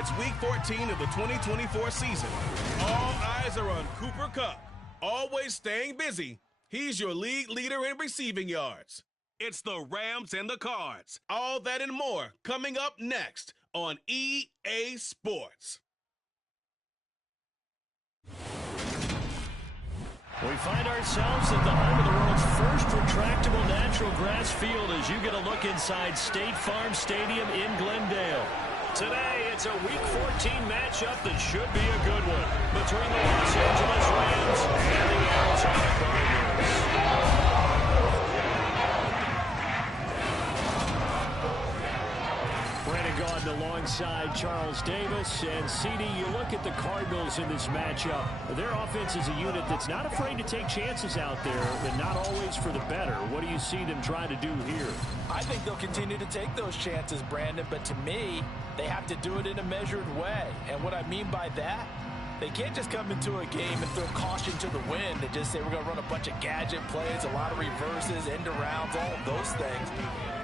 It's Week 14 of the 2024 season. All eyes are on Cooper Kupp. Always staying busy, he's your league leader in receiving yards. It's the Rams and the Cards. All that and more coming up next on EA Sports. We find ourselves at the home of the world's first retractable natural grass field as you get a look inside State Farm Stadium in Glendale. Today, it's a Week 14 matchup that should be a good one between the Los Angeles Rams and the Arizona Cardinals. Brandon Gaudin alongside Charles Davis. And CD, you look at the Cardinals in this matchup. Their offense is a unit that's not afraid to take chances out there, but not always for the better. What do you see them trying to do here? I think they'll continue to take those chances, Brandon, but to me, they have to do it in a measured way. And what I mean by that, they can't just come into a game and throw caution to the wind and just say we're going to run a bunch of gadget plays, a lot of reverses, end arounds, all of those things.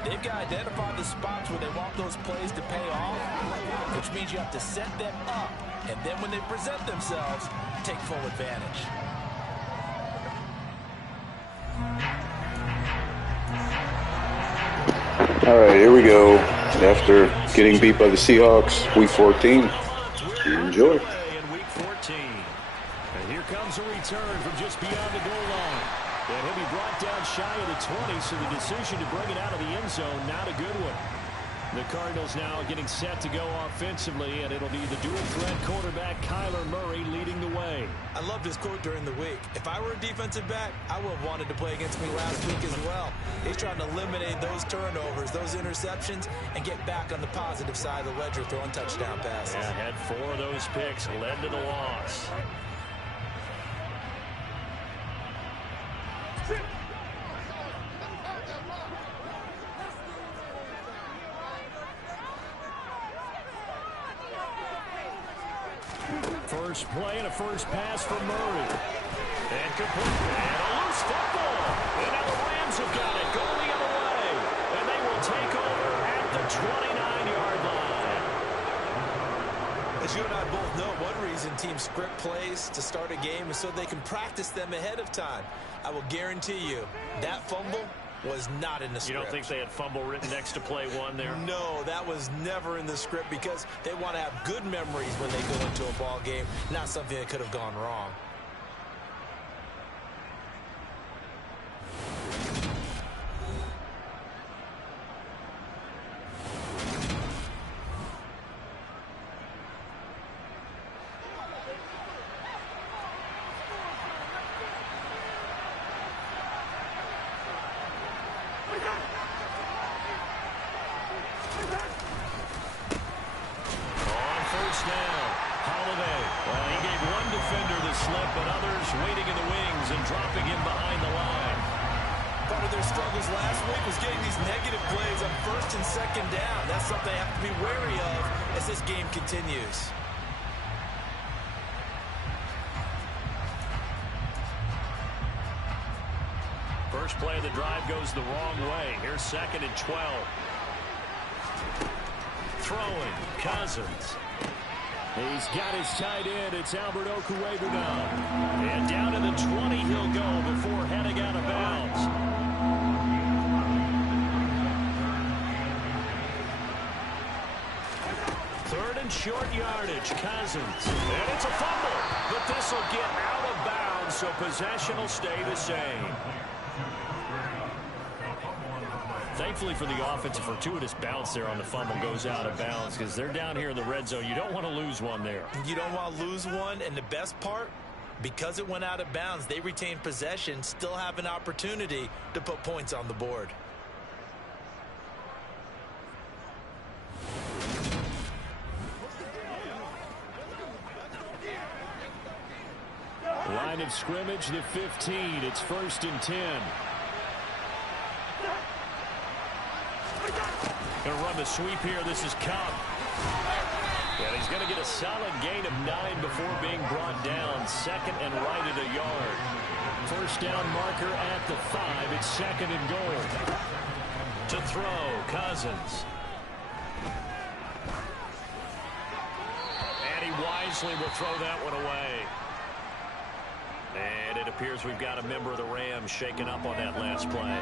They've got to identify the spots where they want those plays to pay off, which means you have to set them up. And then when they present themselves, take full advantage. All right, here we go. After getting beat by the Seahawks, Week 14. Enjoy. In Week 14. And here comes a return from just beyond the goal line. And he'll be brought down shy of the 20, so the decision to bring it out of the end zone, not a good one. The Cardinals now getting set to go offensively, and it'll be the dual-threat quarterback Kyler Murray leading the way. I loved his quote during the week. If I were a defensive back, I would have wanted to play against me last week as well. He's trying to eliminate those turnovers, those interceptions, and get back on the positive side of the ledger throwing touchdown passes. Yeah, had 4 of those picks, led to the loss. First play and a first pass for Murray. And complete. And a loose football. And now the Rams have got it going the other way. And they will take over at the 29-yard line. As you and I both know, one reason teams script plays to start a game is so they can practice them ahead of time. I will guarantee you that fumble was not in the script. You don't think they had fumble written next to play 1 there? No, that was never in the script because they want to have good memories when they go into a ball game, not something that could have gone wrong. Continues. First play of the drive goes the wrong way. Here's 2nd and 12. Throwing, Cousins. He's got his tight end. It's Albert Okwuegbunam now. And down to the 20 he'll go before heading out of bounds. Short yardage, Cousins. And it's a fumble, but this will get out of bounds, so possession will stay the same. Thankfully for the offense, a fortuitous bounce there on the fumble goes out of bounds because they're down here in the red zone. You don't want to lose one there. You don't want to lose one, and the best part, because it went out of bounds, they retain possession, still have an opportunity to put points on the board. Line of scrimmage, the 15. It's 1st and 10. Going to run the sweep here. This is Kupp. And he's going to get a solid gain of 9 before being brought down. 2nd and right at a yard. First down marker at the 5. It's 2nd and goal. To throw, Cousins. wisely will throw that one away. And it appears we've got a member of the Rams shaken up on that last play.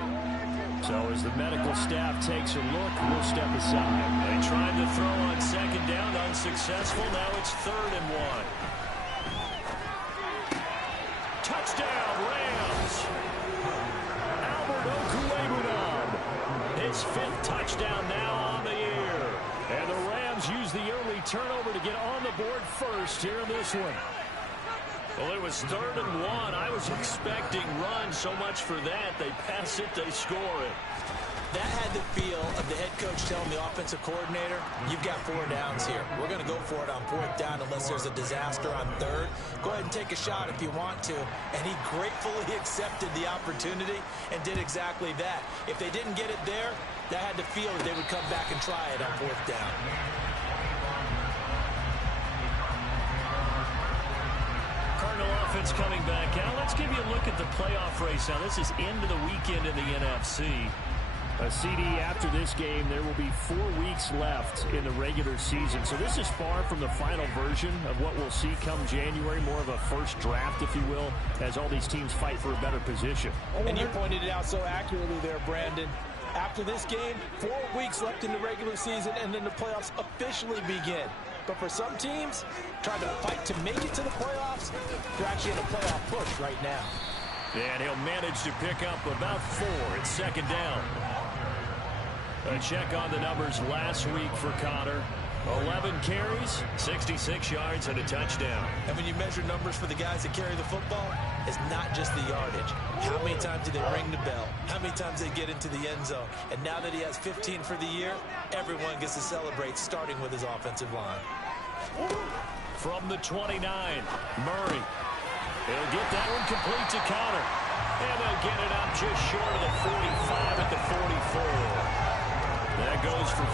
So as the medical staff takes a look, we'll step aside. They tried to throw on second down, unsuccessful. Now it's 3rd and 1. Touchdown, Rams. Albert Okwuegbunam. His 5th touchdown now on the year. And the Rams use the early turnover to get on the board first here in this one. Well, it was 3rd and 1. I was expecting run, so much for that. They pass it, they score it. That had the feel of the head coach telling the offensive coordinator, you've got 4 downs here. We're going to go for it on 4th down unless there's a disaster on 3rd. Go ahead and take a shot if you want to. And he gratefully accepted the opportunity and did exactly that. If they didn't get it there, that had the feel that they would come back and try it on 4th down. Cardinal offense coming back out. Let's give you a look at the playoff race now. This is into the weekend in the NFC. A CD after this game, there will be 4 weeks left in the regular season. So this is far from the final version of what we'll see come January, more of a first draft, if you will, as all these teams fight for a better position. And you pointed it out so accurately there, Brandon. After this game, 4 weeks left in the regular season, and then the playoffs officially begin. But for some teams, trying to fight to make it to the playoffs, they're actually in a playoff push right now. And he'll manage to pick up about 4 at second down. A check on the numbers last week for Connor. 11 carries, 66 yards, and a touchdown. And when you measure numbers for the guys that carry the football, it's not just the yardage. How many times do they ring the bell? How many times they get into the end zone? And now that he has 15 for the year, everyone gets to celebrate, starting with his offensive line. From the 29, Murray. He'll get that one complete to Connor. And they'll get it up just short of the 45 at the 44. That goes for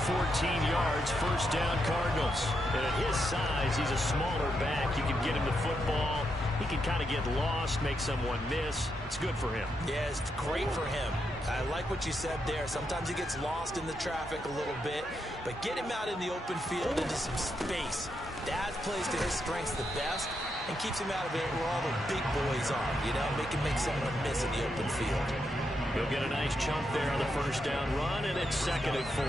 14 yards, first down Cardinals. And at his size, he's a smaller back. You can get him the football. He can kind of get lost, make someone miss. It's good for him. Yeah, it's great for him. I like what you said there. Sometimes he gets lost in the traffic a little bit, but get him out in the open field into some space. That plays to his strengths the best and keeps him out of it where all the big boys are, you know, make someone miss in the open field. He'll get a nice chunk there on the first down run, and it's 2nd and 4.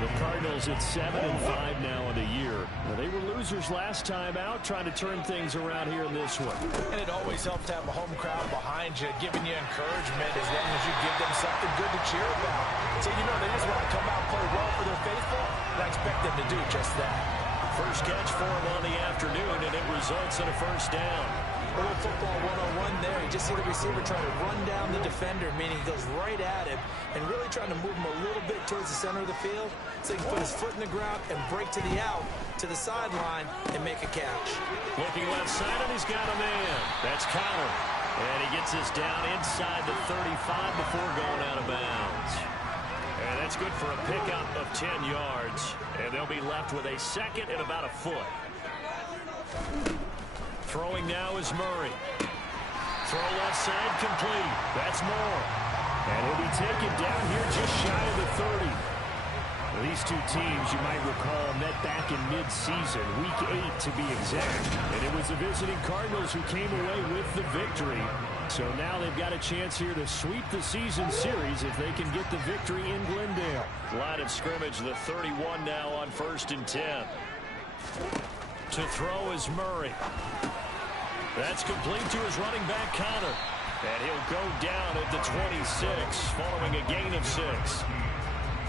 The Cardinals at 7 and 5 now on the year. Well, they were losers last time out, trying to turn things around here in this one. And it always helps to have a home crowd behind you, giving you encouragement as long as you give them something good to cheer about. So, you know, they just want to come out and play well for their faithful, and I expect them to do just that. First catch for him on the afternoon, and it results in a first down. A little football 1-on-1 there. You just see the receiver trying to run down the defender, meaning he goes right at him and really trying to move him a little bit towards the center of the field so he can put his foot in the ground and break to the out, to the sideline, and make a catch. Looking left side, and he's got a man. That's Connor. And he gets this down inside the 35 before going out of bounds. And that's good for a pickup of 10 yards. And they'll be left with a second and about a foot. Throwing now is Murray. Throw left side complete. That's Moore. And he'll be taken down here just shy of the 30. Well, these two teams, you might recall, met back in mid-season, week 8 to be exact. And it was the visiting Cardinals who came away with the victory. So now they've got a chance here to sweep the season series if they can get the victory in Glendale. Line of scrimmage, the 31 now on 1st and 10. To throw is Murray. That's complete to his running back, Connor. And he'll go down at the 26, following a gain of 6.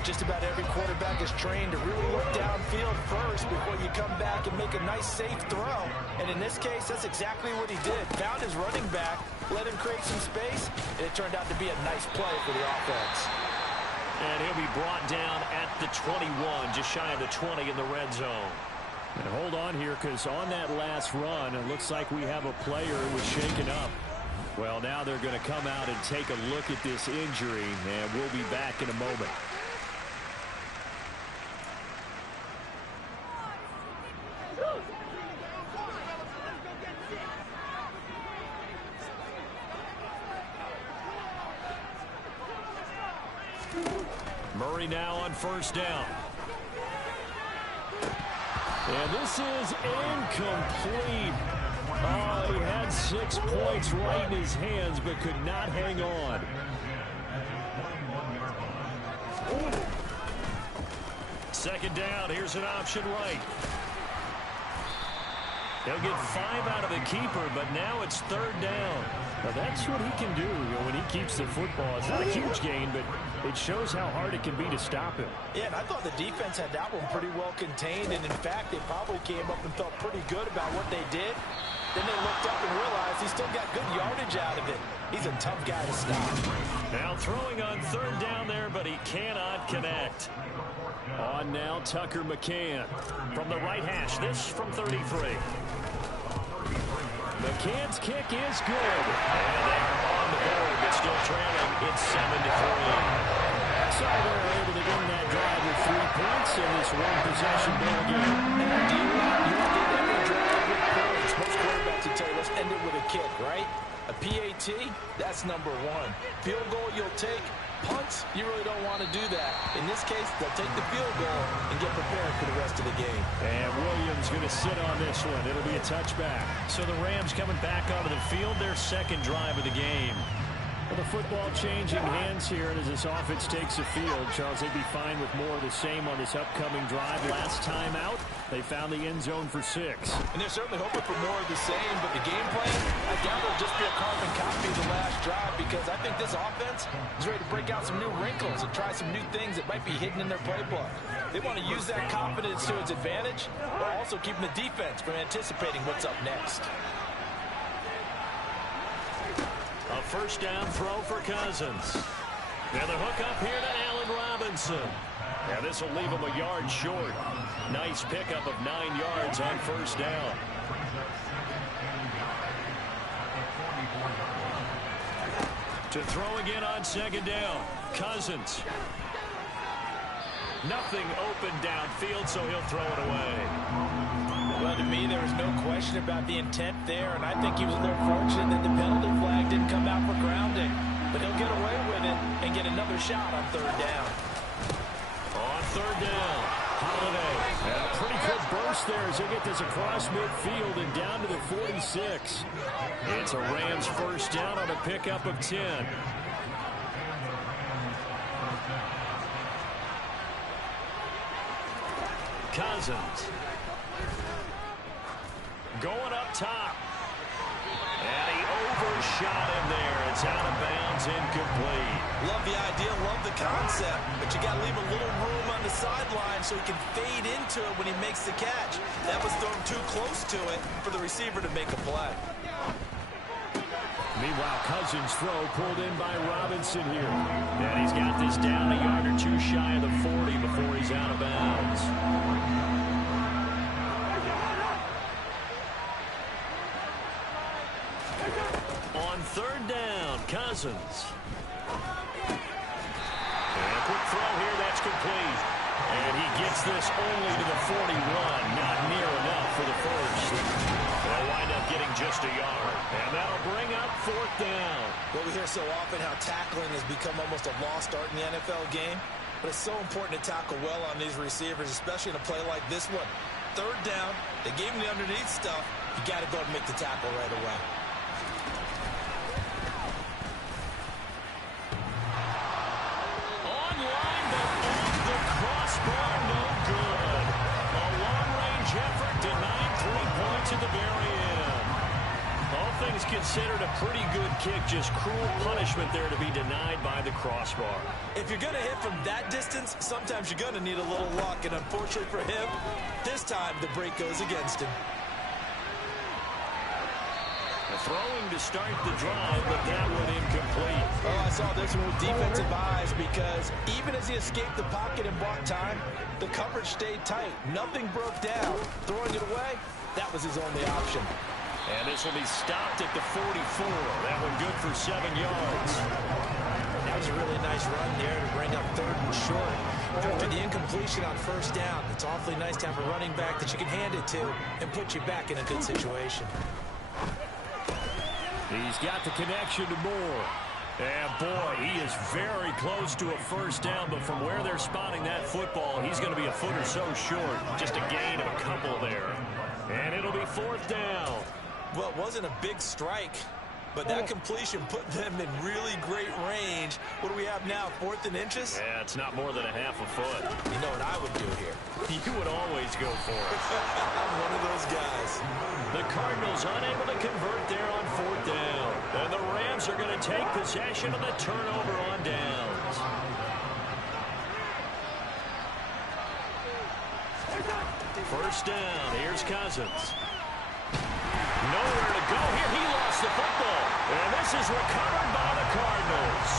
Just about every quarterback is trained to really look downfield first before you come back and make a nice, safe throw. And in this case, that's exactly what he did. Found his running back, let him create some space, and it turned out to be a nice play for the offense. And he'll be brought down at the 21, just shy of the 20 in the red zone. And hold on here, because on that last run, it looks like we have a player who was shaken up. Well, now they're going to come out and take a look at this injury, and we'll be back in a moment. Murray now on 1st down. And this is incomplete. Oh, he had 6 points right in his hands, but could not hang on. Second down, here's an option right. They'll get 5 out of the keeper, but now it's third down. Now that's what he can do, when he keeps the football. It's not a huge gain, but it shows how hard it can be to stop him. Yeah, and I thought the defense had that one pretty well contained, and in fact, they probably came up and felt pretty good about what they did. Then they looked up and realized he still got good yardage out of it. He's a tough guy to stop. Now throwing on third down there, but he cannot connect. On now, Tucker McCann. From the right hash, this from 33. McCann's kick is good. And they're on the board, but still trailing. It's 7-3. So they're able to end that drive with 3 points in this one-possession ball game. And do you want every drive with points? Most quarterbacks will tell you, let's end it with a kick, right? A PAT, that's number 1. Field goal you'll take. Punts, you really don't want to do that. In this case, they'll take the field goal and get prepared for the rest of the game. And Williams going to sit on this one. It'll be a touchback. So the Rams coming back onto the field, their second drive of the game. Well, the football changing hands here, and as this offense takes the field, Charles, they'd be fine with more of the same on this upcoming drive. Last time out, they found the end zone for 6. And they're certainly hoping for more of the same, but the game plan, I doubt it'll just be a carbon copy of the last drive, because I think this offense is ready to break out some new wrinkles and try some new things that might be hidden in their playbook. They want to use that confidence to its advantage, while also keeping the defense from anticipating what's up next. A first down throw for Cousins. And the hook up here to Allen Robinson. And this will leave him a yard short. Nice pickup of 9 yards on first down. To throw again on second down. Cousins. Nothing open downfield, so he'll throw it away. Well, to me, there was no question about the intent there, and I think he was a little fortunate that the penalty flag didn't come out for grounding. But he'll get away with it and get another shot on third down. On third down, Holiday. And a pretty good burst there as they get this across midfield and down to the 46. It's a Rams first down on a pickup of 10. Cousins. Going up top. And he overshot him there. It's out of bounds, incomplete. Love the idea, love the concept, but you got to leave a little room on the sideline so he can fade into it when he makes the catch. That was thrown too close to it for the receiver to make a play. Meanwhile, Cousins' throw pulled in by Robinson here. And he's got this down a yard or two shy of the 40 before he's out of bounds. On third down, Cousins. And a quick throw here, that's complete. And he gets this only to the 41, not near enough for the first. They'll wind up getting just a yard. And that'll bring up fourth down. Well, we hear so often how tackling has become almost a lost art in the NFL game. But it's so important to tackle well on these receivers, especially in a play like this one. Third down, they gave him the underneath stuff. You got to go and make the tackle right away. Online, but off the crossbar, no good. A long-range effort denied 3 points at the very end. All things considered, a pretty good kick, just cruel punishment there to be denied by the crossbar. If you're going to hit from that distance, sometimes you're going to need a little luck, and unfortunately for him, this time the break goes against him. Throwing to start the drive, but that one incomplete. Oh, I saw this one with defensive eyes because even as he escaped the pocket and bought time, the coverage stayed tight. Nothing broke down. Throwing it away, that was his only option. And this will be stopped at the 44. That one good for 7 yards. That was a really nice run there to bring up third and short. After the incompletion on first down, it's awfully nice to have a running back that you can hand it to and put you back in a good situation. He's got the connection to Moore. And boy, he is very close to a first down, but from where they're spotting that football, he's going to be a foot or so short. Just a gain of a couple there. And it'll be fourth down. Well, it wasn't a big strike, but that completion put them in really great range. What do we have now, 4th and inches? Yeah, it's not more than a half a foot. You know what I would do here? You would always go for it. I'm one of those guys. The Cardinals unable to convert there on 4th down. And the Rams are going to take possession of the turnover on downs. First down, here's Cousins. Nowhere to go here. He lost the football. And this is recovered by the Cardinals.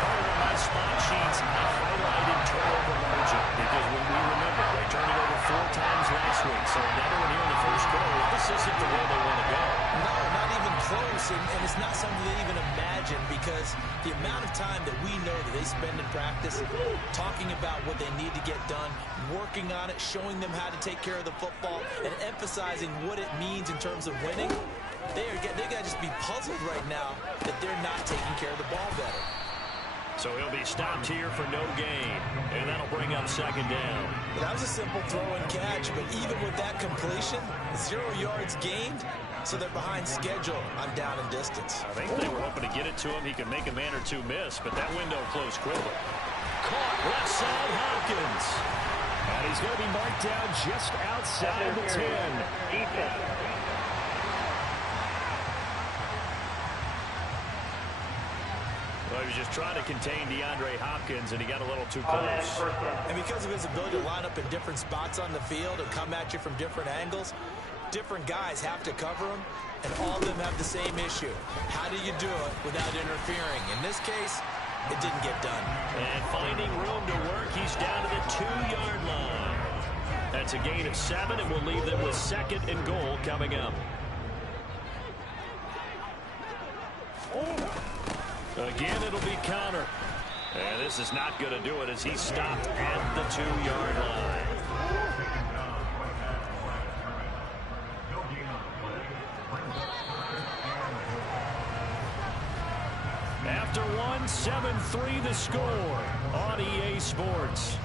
Part of my spot sheets, a highlighted turnover margin. Because when we remember, they turned it over 4 times last week. So another one here in the first quarter. This isn't the way they want to go. No, not even close. And it's not something they even imagine, because the amount of time that we know that they spend in practice talking about what they need to get done, working on it, showing them how to take care of the football, and emphasizing what it means in terms of winning, they got to just be puzzled right now that they're not taking care of the ball better. So he'll be stopped here for no gain, and that'll bring up second down. That was a simple throw and catch, but even with that completion, 0 yards gained, so they're behind schedule on down and distance. I think they were hoping to get it to him. He could make a man or two miss, but that window closed quickly. Caught left side, Hopkins. And he's going to be marked down just outside the 10. Well, he was just trying to contain DeAndre Hopkins, and he got a little too close. And because of his ability to line up in different spots on the field and come at you from different angles, different guys have to cover him, and all of them have the same issue. How do you do it without interfering? In this case, it didn't get done. And finding room to work, he's down to the 2-yard line. That's a gain of 7, and we'll leave them with 2nd and goal coming up. Again, it'll be counter. And this is not going to do it as he's stopped at the 2-yard line. After 1, 7-3 the score on EA Sports.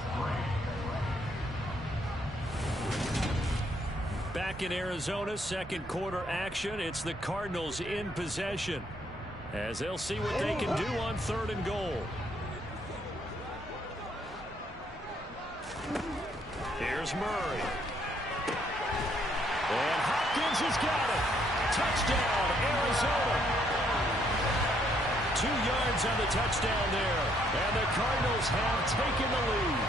Back in Arizona, second quarter action. It's the Cardinals in possession, as they'll see what they can do on 3rd and goal. Here's Murray. And Hopkins has got it. Touchdown, Arizona. 2 yards on the touchdown there. And the Cardinals have taken the lead.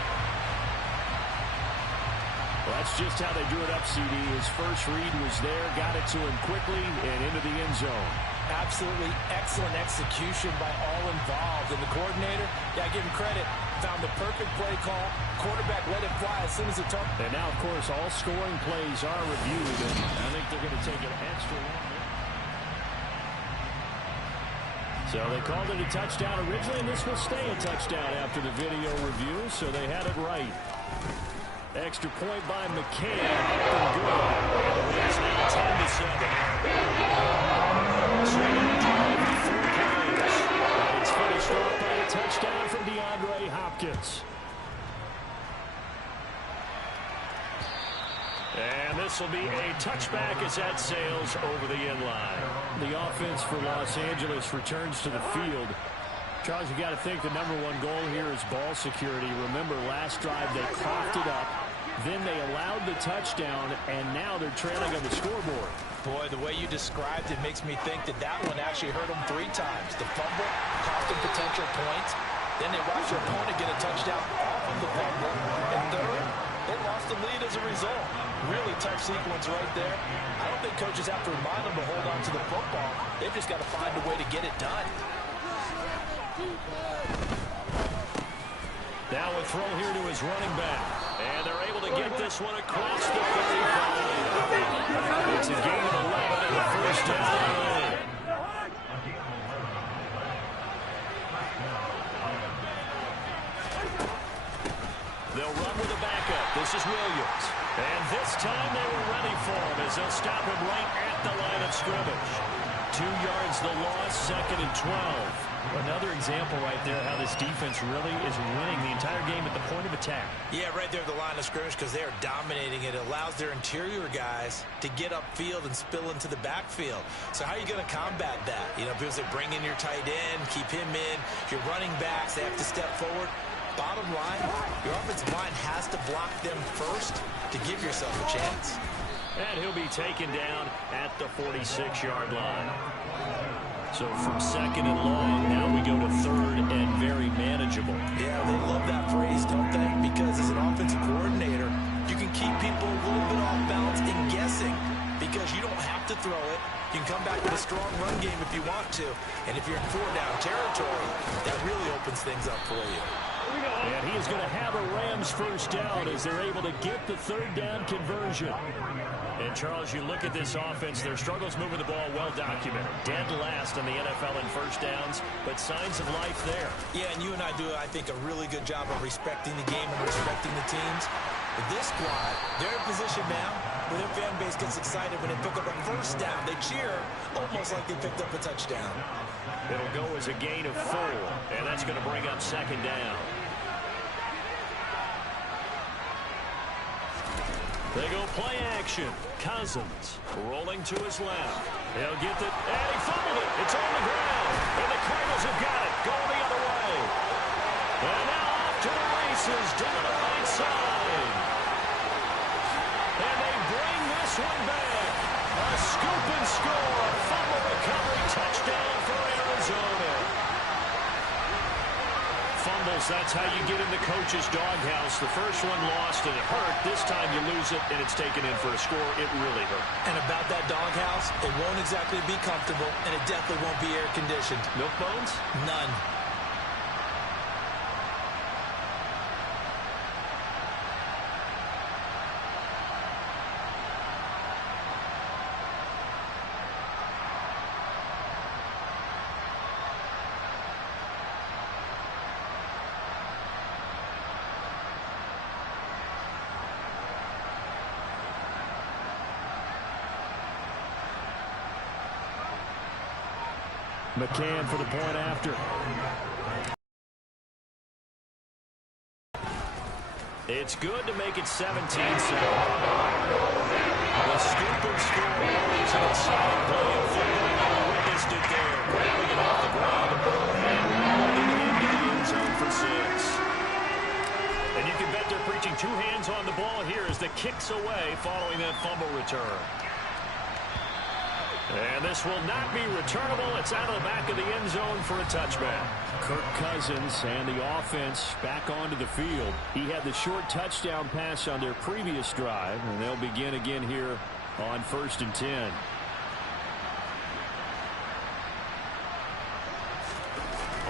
Well, that's just how they drew it up, CD. His first read was there, got it to him quickly, and into the end zone. Absolutely excellent execution by all involved. And the coordinator, yeah, give him credit, found the perfect play call. Quarterback let it fly as soon as it turned. And now, of course, all scoring plays are reviewed, and I think they're going to take an extra one. So they called it a touchdown originally, and this will stay a touchdown after the video review, so they had it right. Extra point by McCann, up and good. And the lead's now 10-7. So it's finished off by a touchdown from DeAndre Hopkins. And this will be a touchback as that sails over the end line. The offense for Los Angeles returns to the field. Charles, you got to think the #1 goal here is ball security. Remember, last drive they coughed it up, then they allowed the touchdown, and now they're trailing on the scoreboard. Boy, the way you described it makes me think that that one actually hurt them 3 times. The fumble cost them potential points. Then they watched their opponent get a touchdown off of the fumble. And third, they lost the lead as a result. Really tough sequence right there. I don't think coaches have to remind them to hold on to the football. They've just got to find a way to get it done. Now a throw here to his running back. And they're able to get this one across the 35. It's a gain of 11 and a first down. They'll run with a backup. This is Williams. And this time they were ready for him as they'll stop him right at the line of scrimmage. 2 yards the loss, 2nd and 12. Another example right there how this defense really is winning the entire game at the point of attack. Yeah, right there at the line of scrimmage because they are dominating it. It allows their interior guys to get upfield and spill into the backfield. So how are you going to combat that? You know, people say bring in your tight end, keep him in. Your running backs, they have to step forward. Bottom line, your offensive line has to block them first to give yourself a chance. And he'll be taken down at the 46-yard line. So from 2nd and long, now we go to 3rd and very manageable. Yeah, they love that phrase, don't they? Because as an offensive coordinator, you can keep people a little bit off balance and guessing because you don't have to throw it. You can come back with a strong run game if you want to. And if you're in 4-down territory, that really opens things up for you. And he is going to have a Rams first down as they're able to get the 3rd down conversion. And, Charles, you look at this offense, their struggles moving the ball well documented. Dead last in the NFL in first downs, but signs of life there. Yeah, and you and I do, I think, a really good job of respecting the game and respecting the teams. But this squad, they're in position now where their fan base gets excited when they pick up a first down. They cheer almost like they picked up a touchdown. It'll go as a gain of 4, and that's going to bring up 2nd down. They go play action. Cousins rolling to his left. He'll get the, and he fumbled it. It's on the ground. And the Cardinals have got it. Going the other way. And now off to the races down the right side. And they bring this one back. A scoop and score. Fumble recovery. Touchdown for Arizona. Fumbles, that's how you get in the coach's doghouse. The first one lost and it hurt. This time you lose it and it's taken in for a score. It really hurt. And about that doghouse, it won't exactly be comfortable and it definitely won't be air conditioned. Milk bones? None. McCann for the point after. It's good to make it 17-7. The scoop and score is an exciting play in football. Witnessed it there, grabbing it off the ground and rolling it into the end zone for 6. And you can bet they're preaching 2 hands on the ball here as the kicks away following that fumble return. And this will not be returnable. It's out of the back of the end zone for a touchback. Kirk Cousins and the offense back onto the field. He had the short touchdown pass on their previous drive, and they'll begin again here on 1st and 10.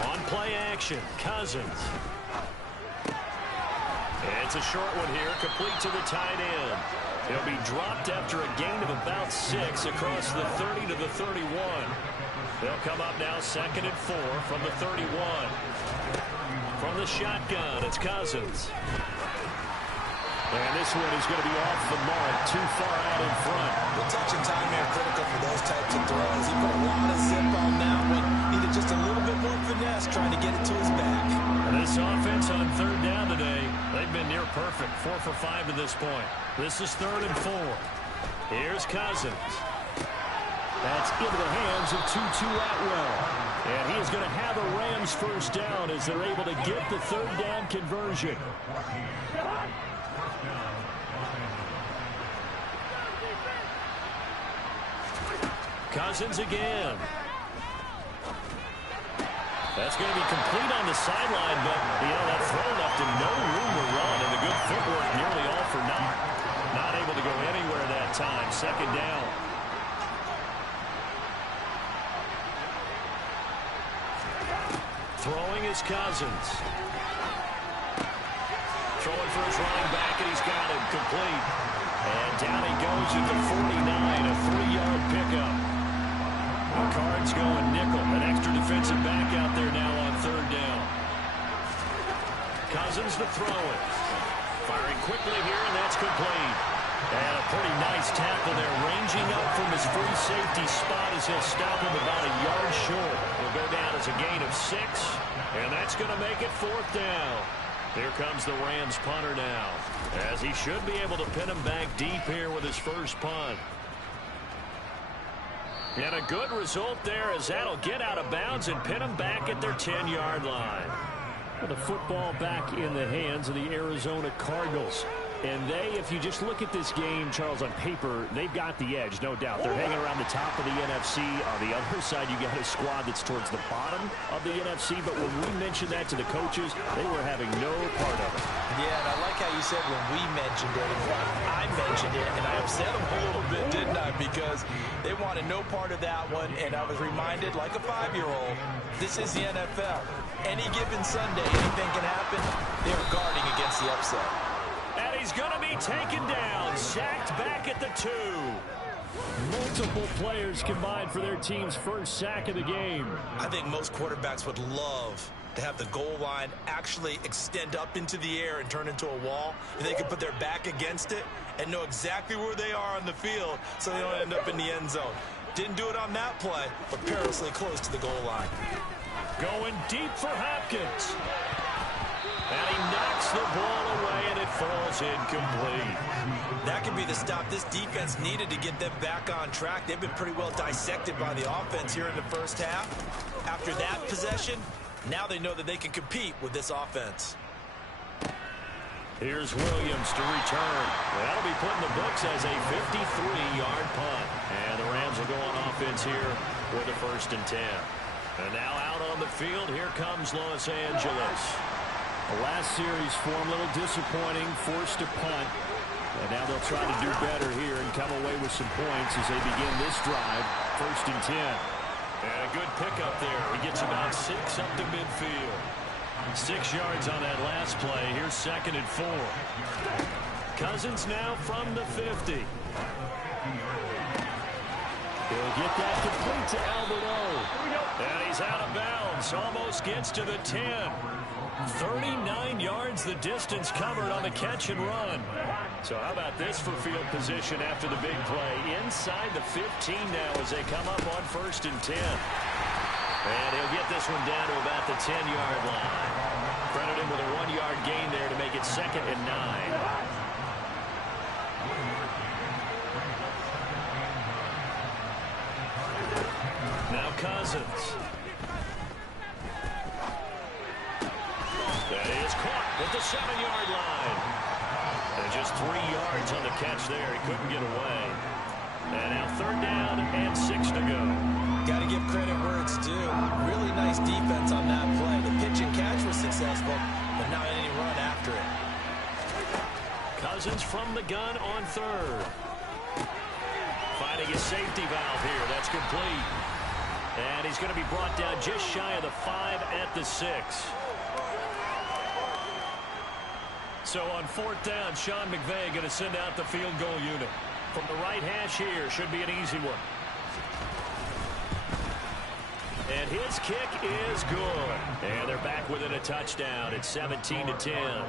On play action, Cousins. It's a short one here, complete to the tight end. He'll be dropped after a gain of about 6 across the 30 to the 31. They'll come up now 2nd and 4 from the 31. From the shotgun, it's Cousins. And this one is going to be off the mark, too far out in front. The touch and time here critical for those types of throws. He put a lot of zip on that one. Needed just a little bit more finesse trying to get it to his back. And this offense on 3rd down today, they've been near perfect. 4 for 5 to this point. This is 3rd and 4. Here's Cousins. That's into the hands of Tutu Atwell. And he is going to have a Rams first down as they're able to get the 3rd down conversion. Cousins again. That's going to be complete on the sideline, but, you know, that throw left him no room to run, and the good footwork nearly all for naught. Not able to go anywhere that time. 2nd down. Throwing is Cousins. Throwing for his running back, and he's got him complete. And down he goes at the 49, a 3-yard pickup. The Cards going nickel. An extra defensive back out there now on 3rd down. Cousins to throw it. Firing quickly here, and that's complete. And a pretty nice tackle there, ranging up from his free safety spot as he'll stop him about a yard short. He'll go down as a gain of 6, and that's going to make it 4th down. Here comes the Rams punter now, as he should be able to pin him back deep here with his first punt. And a good result there, as that'll get out of bounds and pin him back at their 10-yard line. The football back in the hands of the Arizona Cardinals. And they, if you just look at this game, Charles, on paper, they've got the edge, no doubt. They're hanging around the top of the NFC. On the other side, you got a squad that's towards the bottom of the NFC. But when we mentioned that to the coaches, they were having no part of it. Yeah, and I like how you said when we mentioned it, I mentioned it, and I upset them a little bit, didn't I? Because they wanted no part of that one, and I was reminded, like a 5-year-old, this is the NFL. Any given Sunday, anything can happen. They are guarding against the upset. And he's going to be taken down, sacked back at the 2. Multiple players combined for their team's first sack of the game. I think most quarterbacks would love to have the goal line actually extend up into the air and turn into a wall, and they can put their back against it and know exactly where they are on the field so they don't end up in the end zone. Didn't do it on that play, but perilously close to the goal line. Going deep for Hopkins. And he knocks the ball away, and it falls incomplete. That could be the stop this defense needed to get them back on track. They've been pretty well dissected by the offense here in the first half. After that possession, now they know that they can compete with this offense. Here's Williams to return. That'll be put in the books as a 53-yard punt. And the Rams will go on offense here with a 1st and 10. And now out on the field, here comes Los Angeles. The last series form a little disappointing, forced to punt. And now they'll try to do better here and come away with some points as they begin this drive. 1st and 10. And a good pickup there. He gets about 6 up to midfield. 6 yards on that last play. Here's 2nd and 4. Cousins now from the 50. He'll get that complete to Alberto. And he's out of bounds. Almost gets to the 10. 39 yards the distance covered on the catch and run. So how about this for field position after the big play? Inside the 15 now as they come up on 1st and 10. And he'll get this one down to about the 10-yard line. Credit him with a 1-yard gain there to make it 2nd and 9. Now Cousins. That is caught at the 7-yard line. And just 3 yards on the catch there. He couldn't get away. And now 3rd down and 6 to go. Got to give credit where it's due. Really nice defense on that play. The pitch and catch was successful, but not any run after it. Cousins from the gun on 3rd. Finding his safety valve here. That's complete. And he's going to be brought down just shy of the 5 at the 6. So on 4th down, Sean McVay going to send out the field goal unit. From the right hash here, should be an easy one. And his kick is good. And they're back within a touchdown. It's 17-10.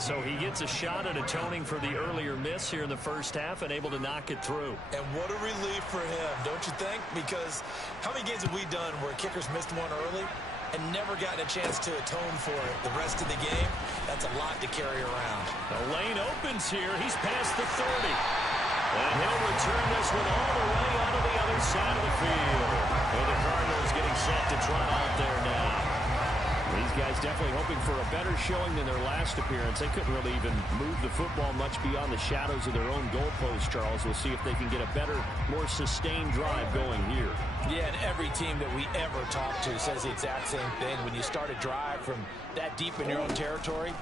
So he gets a shot at atoning for the earlier miss here in the first half and able to knock it through. And what a relief for him, don't you think? Because how many games have we done where kickers missed one early and never gotten a chance to atone for it the rest of the game? That's a lot to carry around. The lane opens here. He's past the 30. And he'll return this one all the way onto the other side of the field. And the Cardinals getting set to trot out there now. These guys definitely hoping for a better showing than their last appearance. They couldn't really even move the football much beyond the shadows of their own goalpost, Charles. We'll see if they can get a better, more sustained drive going here. Yeah, and every team that we ever talk to says the exact same thing. When you start a drive from that deep in your own territory,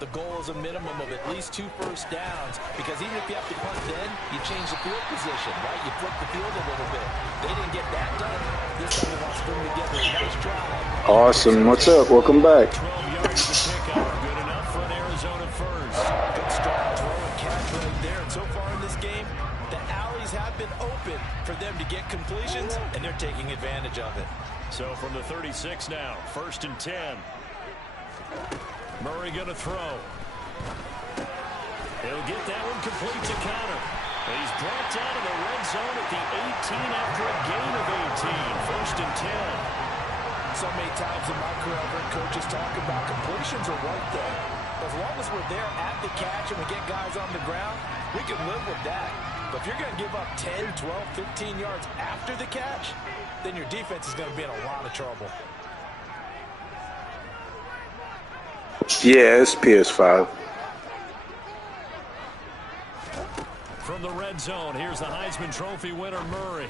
the goal is a minimum of at least 2 first downs, because even if you have to punt then, you change the field position, right? You flip the field a little bit. They didn't get that done. This time they want to string together a nice drive. Awesome. What's up? Welcome back. 12 yards to pick up. Good enough for an Arizona first. Good strong throw and catch right there. And so far in this game, the alleys have been open for them to get completions, and they're taking advantage of it. So from the 36 now, 1st and 10. Murray going to throw. He'll get that one complete to Connor. He's brought down in the red zone at the 18 after a gain of 18. First and 10. So many times in my career, I've heard coaches talk about completions are one thing. As long as we're there at the catch and we get guys on the ground, we can live with that. But if you're going to give up 10, 12, 15 yards after the catch, then your defense is going to be in a lot of trouble. Yeah, it's PS5. From the red zone, here's the Heisman Trophy winner, Murray.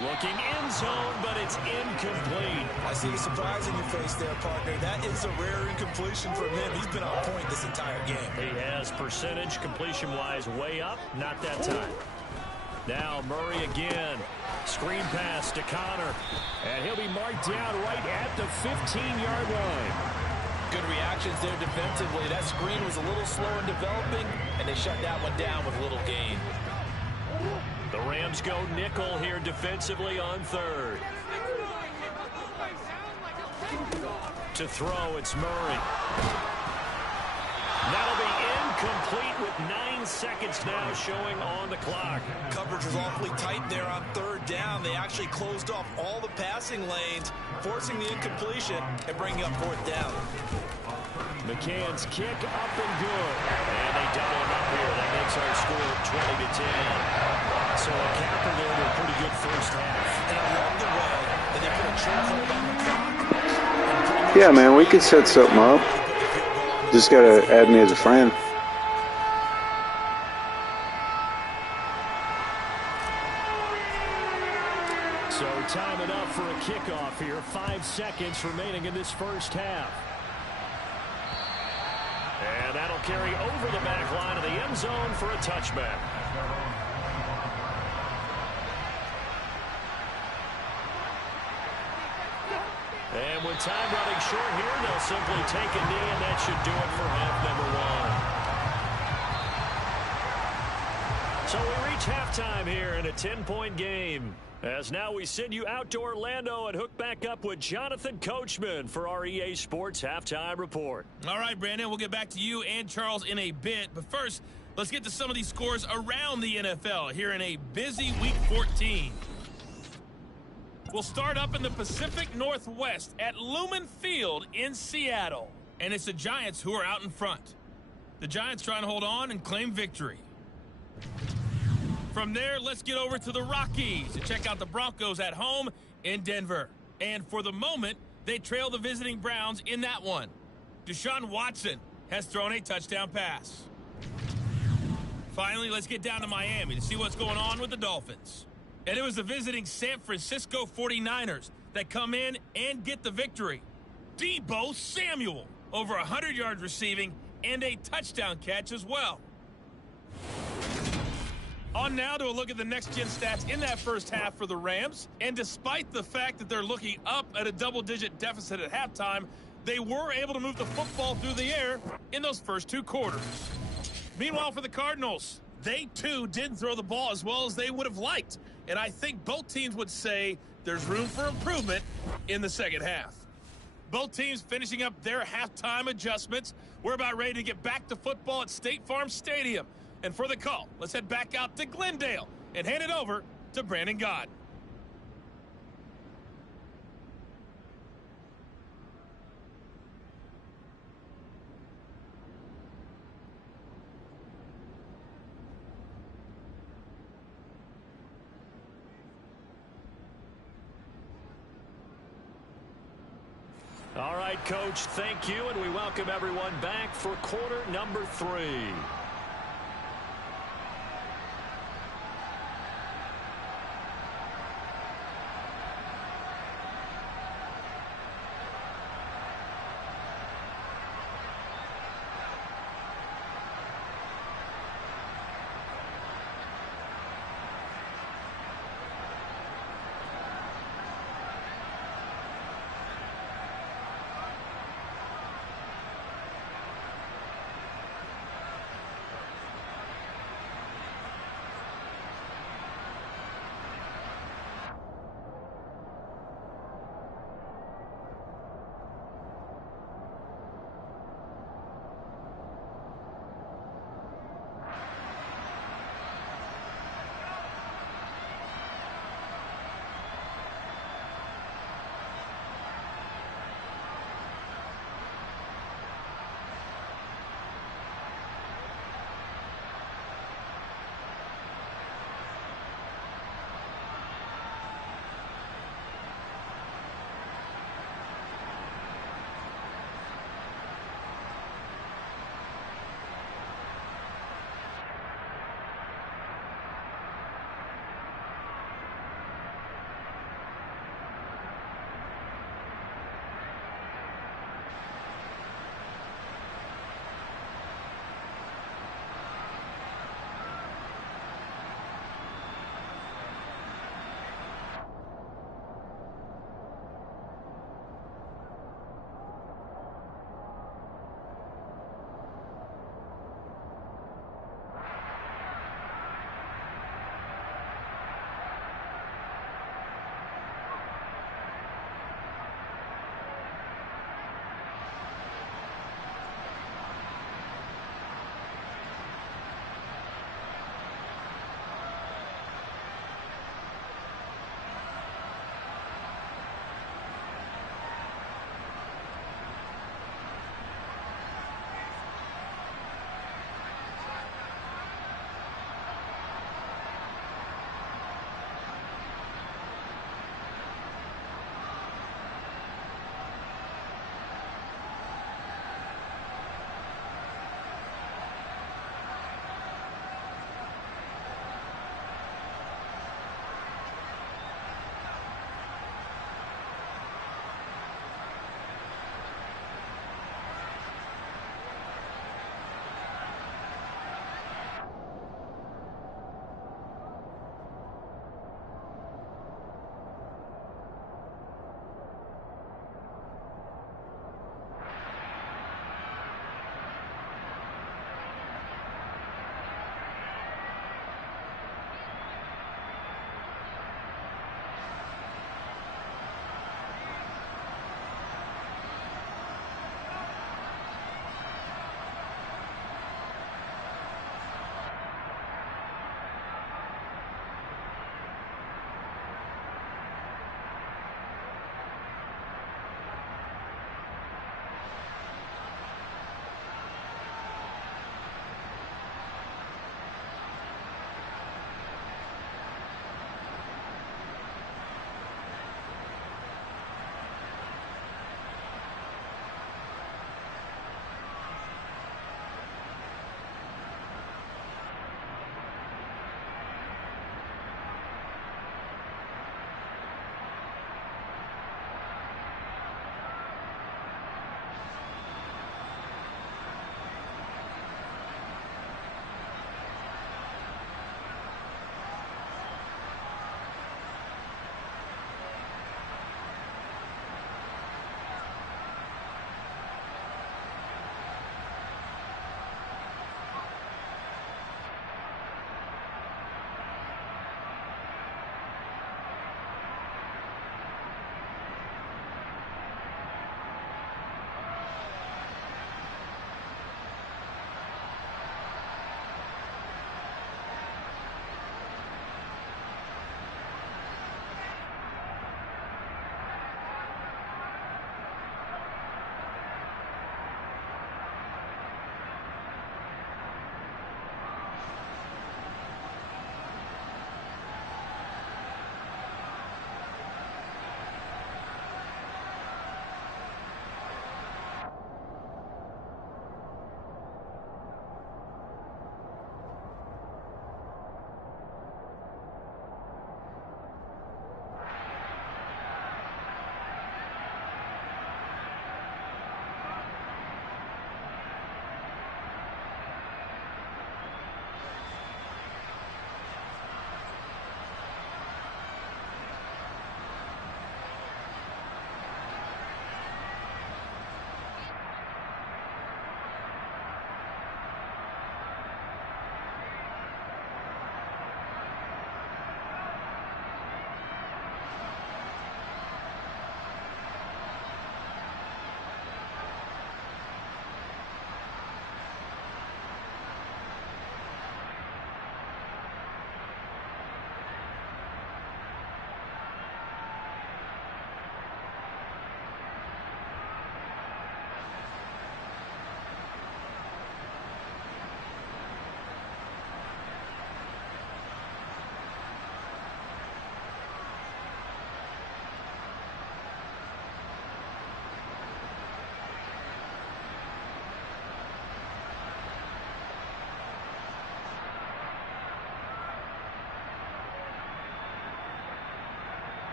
Looking in zone, but it's incomplete. I see the surprise in your face there, partner. That is a rare incompletion from him. He's been on point this entire game. He has percentage completion-wise way up, not that time. Now Murray again. Screen pass to Connor. And he'll be marked down right at the 15-yard line. Good reactions there defensively. That screen was a little slow in developing, and they shut that one down with little gain. The Rams go nickel here defensively on third. To throw, it's Murray. That'll be incomplete with 9 seconds now showing on the clock. Coverage was awfully tight there on third down. They actually closed off all the passing lanes, forcing the incompletion and bringing up fourth down. McCann's kick up and good. And they double him up here. That makes our score 20-10. So a capper there to a pretty good first half. And I love the way that they put a chokehold on the clock. Yeah, man, we could set something up. Just gotta add me as a friend. So time it up for a kickoff here. 5 seconds remaining in this first half. And that'll carry over the back line of the end zone for a touchback. And with time running short here, they'll simply take a knee, and that should do it for half number one. So we reach halftime here in a 10-point game. As now we send you out to Orlando and hook back up with Jonathan Coachman for our EA Sports Halftime Report. All right, Brandon, we'll get back to you and Charles in a bit. But first, let's get to some of these scores around the NFL here in a busy Week 14. We'll start up in the Pacific Northwest at Lumen Field in Seattle. And it's the Giants who are out in front. The Giants trying to hold on and claim victory. From there, let's get over to the Rockies to check out the Broncos at home in Denver. And for the moment, they trail the visiting Browns in that one. Deshaun Watson has thrown a touchdown pass. Finally, let's get down to Miami to see what's going on with the Dolphins. And it was the visiting San Francisco 49ers that come in and get the victory. Deebo Samuel, over 100 yards receiving and a touchdown catch as well. On now to a look at the next-gen stats in that first half for the Rams. And despite the fact that they're looking up at a double-digit deficit at halftime, they were able to move the football through the air in those first 2 quarters. Meanwhile, for the Cardinals, they too didn't throw the ball as well as they would have liked. And I think both teams would say there's room for improvement in the second half. Both teams finishing up their halftime adjustments. We're about ready to get back to football at State Farm Stadium. And for the call, let's head back out to Glendale and hand it over to Brandon Gott. All right, Coach, thank you, and we welcome everyone back for quarter number 3.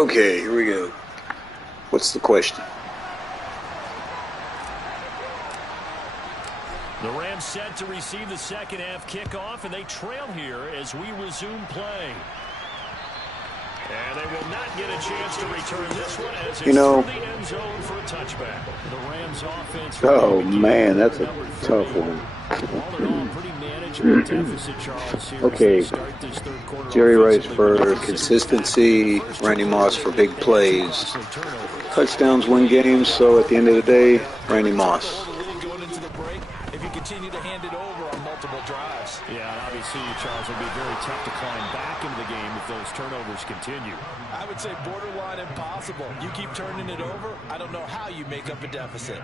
Okay, here we go. What's the question? The Rams set to receive the second half kickoff, and they trail here as we resume play. And they will not get a chance to return this one as it's through the end zone for a touchback. The Rams offense. Oh man, that's a tough one. All in all, pretty manageable deficit, Charles, here Okay, start this third quarter. Jerry Rice for consistency, Randy Moss for big plays. Touchdowns win games, so at the end of the day, Randy Moss. Going into the break, if you continue to hand it over on multiple drives. Yeah, and obviously, Charles, it'll be very tough to climb back into the game if those turnovers continue. I would say borderline impossible. You keep turning it over, I don't know how you make up a deficit.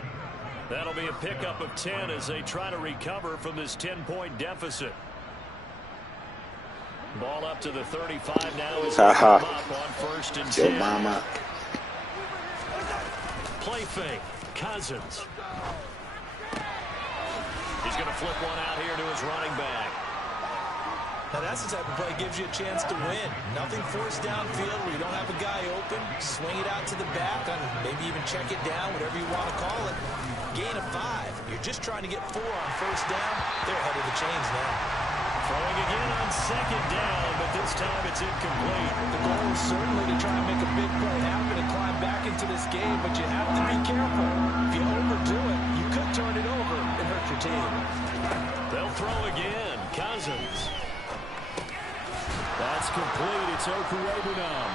That'll be a pickup of 10 as they try to recover from this 10-point deficit. Ball up to the 35 now as they come up on 1st and 10. Mama. Play fake. Cousins. He's going to flip one out here to his running back. Now that's the type of play that gives you a chance to win. Nothing forced downfield where you don't have a guy open. Swing it out to the back, and maybe even check it down, whatever you want to call it. Gain of 5. You're just trying to get 4 on 1st down. They're ahead of the chains now. Throwing again on 2nd down, but this time it's incomplete. The goal is certainly to try and make a big play happen and climb back into this game, but you have to be careful. If you overdo it, you could turn it over and hurt your team. They'll throw again. Cousins. That's complete. It's Okurebunom.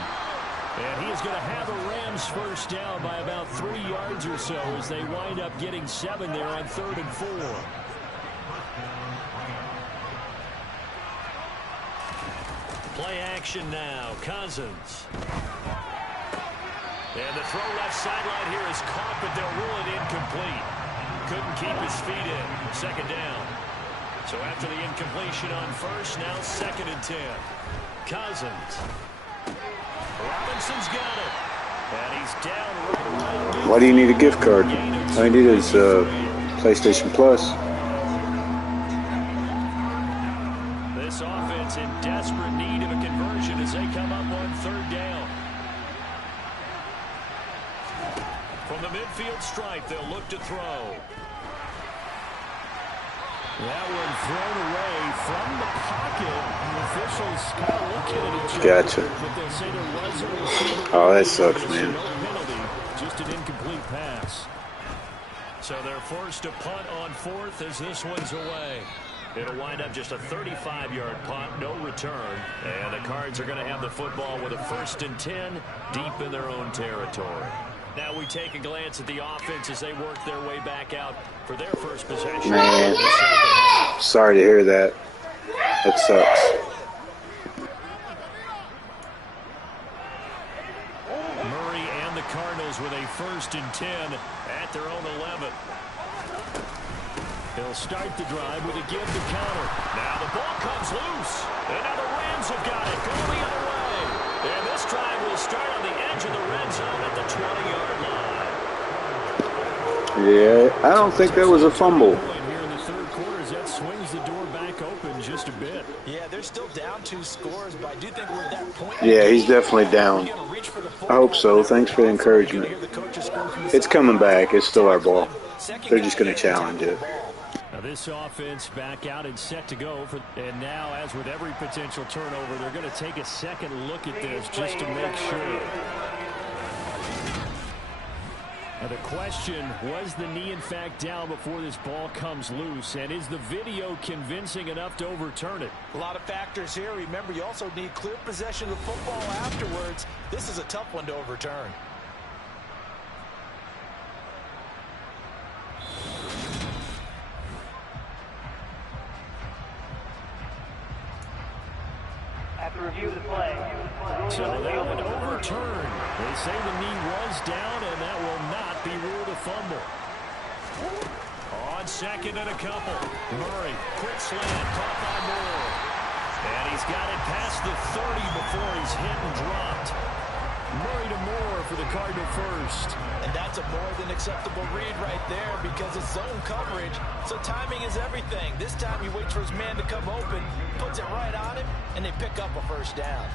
And he is going to have a Rams 1st down by about 3 yards or so as they wind up getting 7 there on 3rd and 4. Play action now. Cousins. And the throw left sideline here is caught, but they'll rule it incomplete. Couldn't keep his feet in. 2nd down. So after the incompletion on 1st, now 2nd and 10. Cousins. Robinson's got it. And he's down right away. Why do you need a gift card? All you need is PlayStation Plus. This offense in desperate need of a conversion as they come up on 3rd down. From the midfield stripe, they'll look to throw. That one thrown away from the pocket. The officials kind of look at each other. Gotcha. But they'll say there was a receiver. Oh, that sucks, man. No penalty, just an incomplete pass. So they're forced to punt on 4th as this one's away. It'll wind up just a 35-yard punt, no return. And the Cards are going to have the football with a 1st and 10 deep in their own territory. Now we take a glance at the offense as they work their way back out for their first possession. Man, sorry to hear that. That sucks. Murray and the Cardinals with a 1st and 10 at their own 11. They'll start the drive with a give to counter. Now the ball comes loose. And now the Rams have got it. Go the other way. And this drive will start on the edge of the red zone at the 20-yard line. Yeah, I don't think that was a fumble. Here in the 3rd quarter, that swings the door back open just a bit. Yeah, they're still down 2 scores, but I do think we're at that point. Yeah, he's definitely down. I hope so. Thanks for the encouragement. It's coming back. It's still our ball. They're just going to challenge it. Now this offense back out and set to go. And now, as with every potential turnover, they're going to take a second look at this just to make sure. Now the question, was the knee in fact down before this ball comes loose? And is the video convincing enough to overturn it? A lot of factors here. Remember, you also need clear possession of the football afterwards. This is a tough one to overturn. After review of the play. So that would overturn. They say the knee was down, and that will not be ruled a fumble. On 2nd and a couple. Murray, quick slant, caught by Moore. And he's got it past the 30 before he's hit and dropped. Murray to Moore for the Cardinal 1st. And that's a more than acceptable read right there because it's zone coverage, so timing is everything. This time he waits for his man to come open, puts it right on him, and they pick up a 1st down.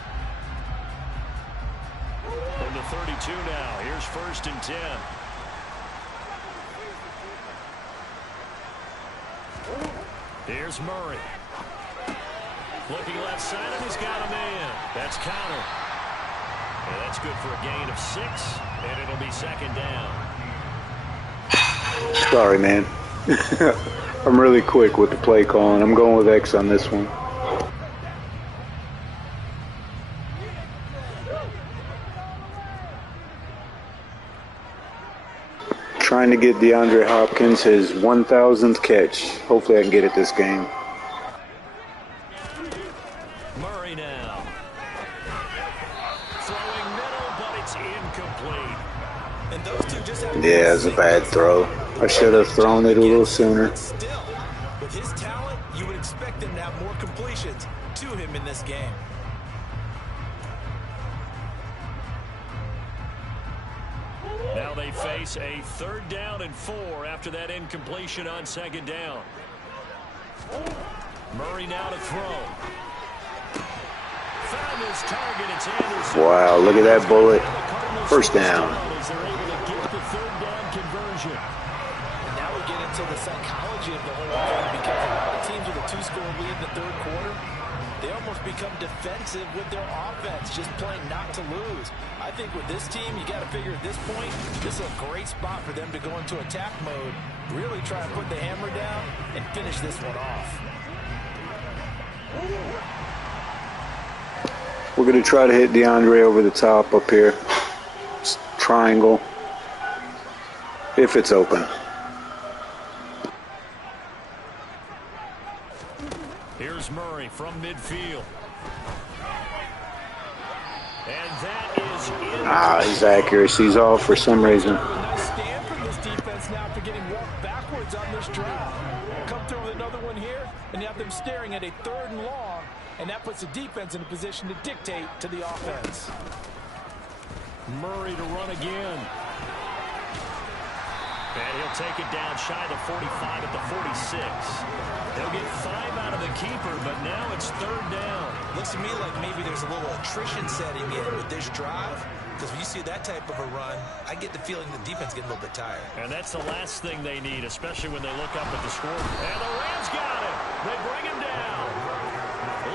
From the 32 now. Here's 1st and 10. Here's Murray. Looking left side, and he's got a man. That's Connor. And that's good for a gain of 6, and it'll be 2nd down. Sorry, man. I'm really quick with the play calling. I'm going with X on this one. Trying to get DeAndre Hopkins his 1,000th catch. Hopefully I can get it this game. Murray now. Throwing middle, but it's incomplete. And those two just have Yeah, it was a bad throw. I should have thrown it a little sooner. Still, with his talent, you would expect him to have more completions to him in this game. Now they face a 3rd down and 4 after that incompletion on 2nd down. Murray now to throw. Found his target. It's Anderson. Wow, look at that bullet. 1st down. As they're able to get the 3rd down conversion. And now we get into the psychology of the whole thing, because a lot of teams with a 2-score lead in the 3rd quarter, they almost become defensive with their offense, just playing not to lose. I think with this team, you got to figure at this point, this is a great spot for them to go into attack mode, really try and put the hammer down and finish this one off. We're going to try to hit DeAndre over the top up here. Triangle. If it's open. Here's Murray from midfield. And that is in. His accuracy's off for some reason. Nice stand from this defense now after getting walked backwards on this drive. Come through with another one here, and you have them staring at a 3rd and long, and that puts the defense in a position to dictate to the offense. Murray to run again. And he'll take it down shy of the 45 at the 46. They'll get 5 out of the keeper, but now it's 3rd down. Looks to me like maybe there's a little attrition setting in with this drive, because when you see that type of a run, I get the feeling the defense getting a little bit tired. And that's the last thing they need, especially when they look up at the score. And the Rams got it. They bring him down.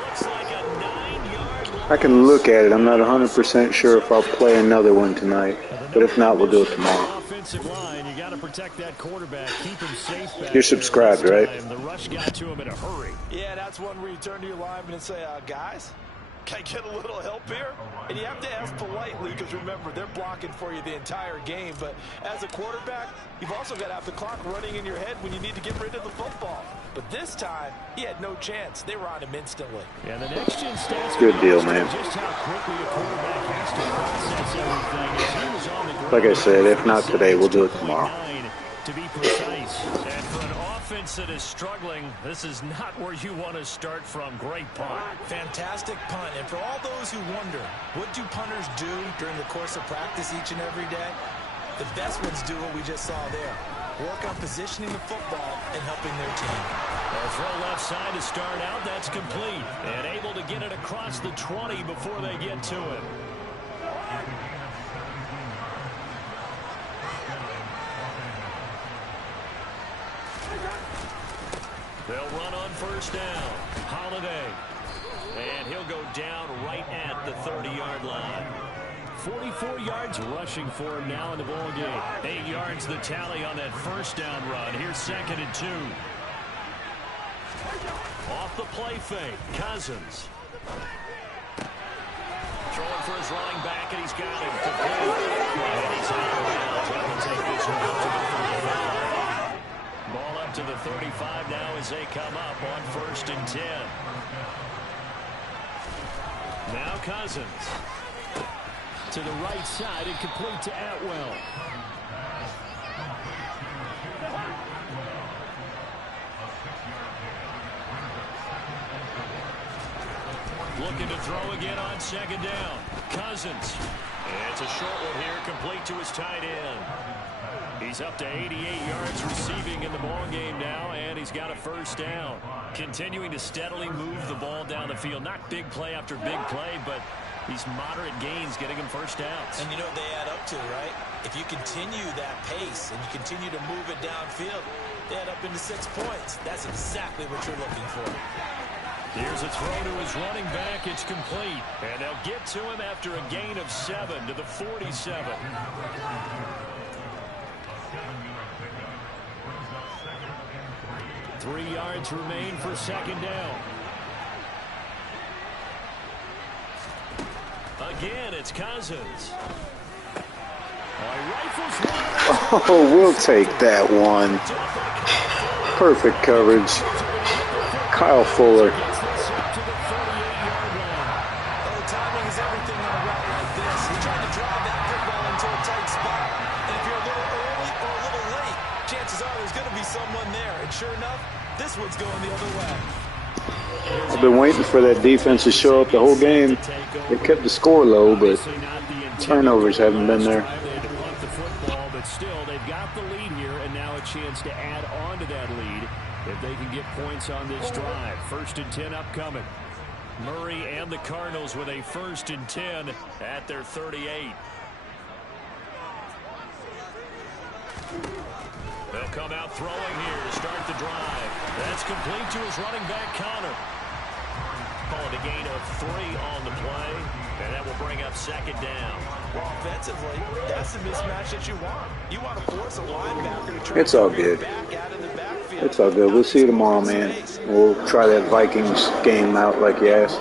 Looks like a 9-yard loss. I can look at it. I'm not 100% sure if I'll play another one tonight. But if not, we'll do it tomorrow. Offensive line, you got to protect that quarterback, keep him safe back. You're subscribed, right? The rush got to him in a hurry. Yeah, that's one where you turn to your lineman and say, guys, can I get a little help here? And you have to ask politely, because remember, they're blocking for you the entire game. But as a quarterback, you've also got to have the clock running in your head when you need to get rid of the football. But this time, he had no chance. They were on him instantly. Yeah, the next gen stats Good deal, man. just how quickly a quarterback has to process everything. As he was on the ground, Like I said, if not today, we'll do it tomorrow. To be precise. And for an offense that is struggling, this is not where you want to start from. Great punt. Fantastic punt. And for all those who wonder, what do punters do during the course of practice each and every day? The best ones do what we just saw there. Work on positioning the football and helping their team. A throw left side to start out. That's complete. And able to get it across the 20 before they get to it. They'll run on 1st down. Holiday. And he'll go down right at the 30-yard line. 44 yards rushing for him now in the ball game. 8 yards the tally on that 1st down run. Here's 2nd and 2. Off the play fake. Cousins. Throwing for his running back, and he's got him. And he's out of bounds. That will take this one up to the 35. Ball up to the 35 now as they come up on 1st and 10. Now Cousins. To the right side and complete to Atwell. Looking to throw again on 2nd down. Cousins. And it's a short one here, complete to his tight end. He's up to 88 yards receiving in the ball game now, and he's got a first down. Continuing to steadily move the ball down the field. Not big play after big play, but these moderate gains getting him first downs. And you know what they add up to, right? If you continue that pace and you continue to move it downfield, they add up into 6 points. That's exactly what you're looking for. Here's a throw to his running back. It's complete. And they'll get to him after a gain of 7 to the 47. 3 yards remain for second down. Again, it's Cousins. Oh, we'll take that one. Perfect coverage. Kyle Fuller. The timing is everything on a route like this. You're trying to drive that football into a tight spot. And if you're a little early or a little late, chances are there's going to be someone there. And sure enough, this one's going the other way. I've been waiting for that defense to show up the whole game. They kept the score low, but turnovers haven't been there. But still, they've got the lead here, and now a chance to add on to that lead if they can get points on this drive. 1st and 10 upcoming. Murray and the Cardinals with a 1st and 10 at their 38. They'll come out throwing here to start the drive. That's complete to his running back, Connor. Call it a gain of 3 on the play, and that will bring up second down. Well, offensively, that's the mismatch that you want. You want to force a linebacker to try It's all good. It's all good. We'll see you tomorrow, man. We'll try that Vikings game out like you asked.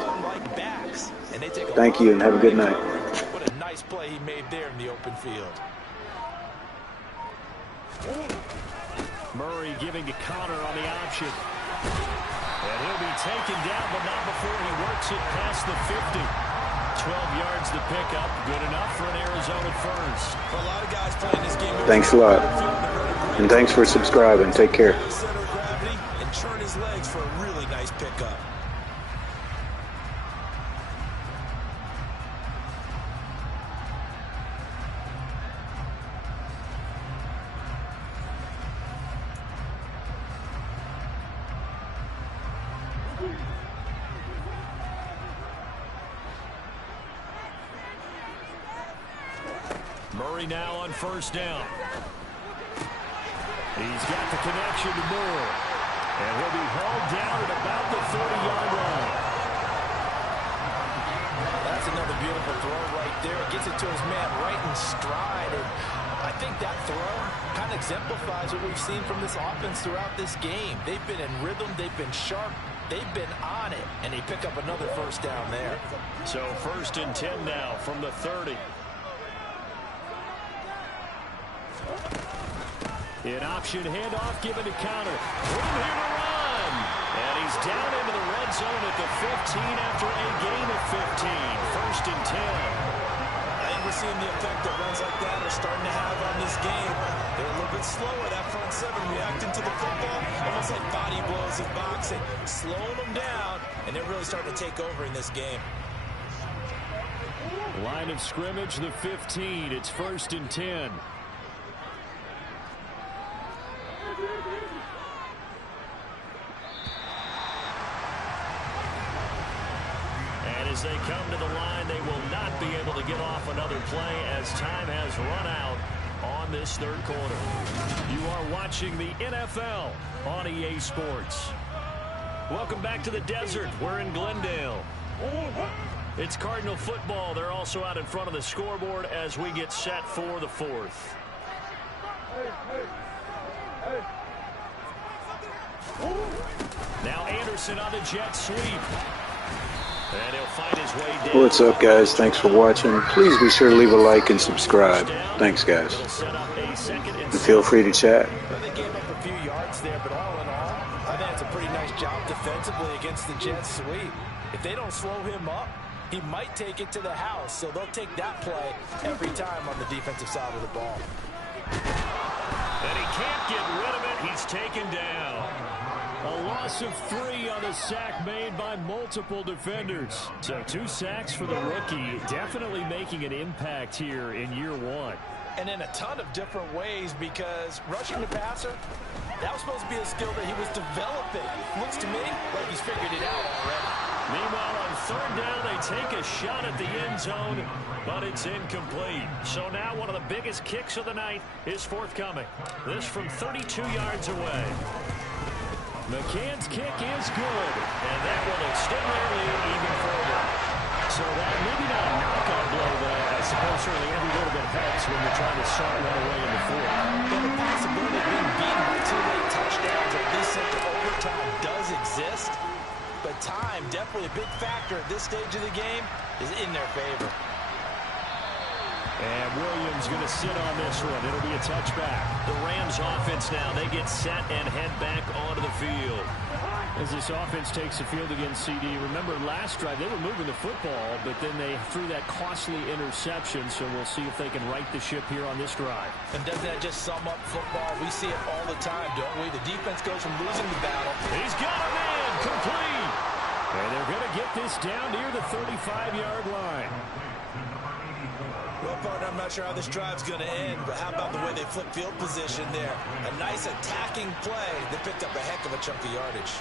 Thank you, and have a good night. What a nice play he made there in the open field. Murray giving to Connor on the option. And he'll be taken down, but not before he works it past the 50. 12 yards the pickup. Good enough for an Arizona first. For a lot of guys playing this game. Thanks a lot. And thanks for subscribing. Take care. Center of gravity and turn his legs for a really nice pickup. Murray now on 1st down. He's got the connection to Moore. And he'll be hauled down at about the 30-yard line. That's another beautiful throw right there. It gets it to his man right in stride. And I think that throw kind of exemplifies what we've seen from this offense throughout this game. They've been in rhythm. They've been sharp. They've been on it. And they pick up another first down there. So 1st and 10 now from the 30. An option handoff given to Connor. Room here to run. And he's down into the red zone at the 15 after a gain of 15. 1st and 10. I think we're seeing the effect that runs like that are starting to have on this game. They're a little bit slower, that front seven, reacting to the football, almost like body blows in boxing, slowing them down, and they're really starting to take over in this game. Line of scrimmage, the 15. It's 1st and 10. As they come to the line, they will not be able to get off another play as time has run out on this 3rd quarter. You are watching the NFL on EA Sports. Welcome back to the desert. We're in Glendale. It's Cardinal football. They're also out in front of the scoreboard as we get set for the 4th. Now Anderson on the jet sweep. And he'll find his way down. What's up, guys? Thanks for watching. Please be sure to leave a like and subscribe. Thanks, guys. And feel free to chat. They gave up a few yards there, but all in all, I think it's a pretty nice job defensively against the jet sweep. If they don't slow him up, he might take it to the house. So they'll take that play every time on the defensive side of the ball. And he can't get rid of it. He's taken down. A loss of 3 on a sack made by multiple defenders. So 2 sacks for the rookie, definitely making an impact here in year 1. And in a ton of different ways, because rushing the passer, that was supposed to be a skill that he was developing. Looks to me like he's figured it out already. Meanwhile, on third down, they take a shot at the end zone, but it's incomplete. So now one of the biggest kicks of the night is forthcoming. This from 32 yards away. McCann's kick is good, and that will extend their lead even further. So that maybe not a knockout blow, but I suppose certainly every little bit helps when you're trying to start one away in the fourth. And the possibility of being beaten by 2 late touchdowns at least into overtime does exist. But time, definitely a big factor at this stage of the game, is in their favor. And Williams going to sit on this one. It'll be a touchback. The Rams offense now, they get set and head back onto the field. As this offense takes the field against CD, remember last drive they were moving the football, but then they threw that costly interception, so we'll see if they can right the ship here on this drive. And doesn't that just sum up football? We see it all the time, don't we? The defense goes from losing the battle. He's got a man, complete. And they're going to get this down near the 35-yard line. Well, partner, I'm not sure how this drive's going to end, but how about the way they flip field position there? A nice attacking play that picked up a heck of a chunk of yardage.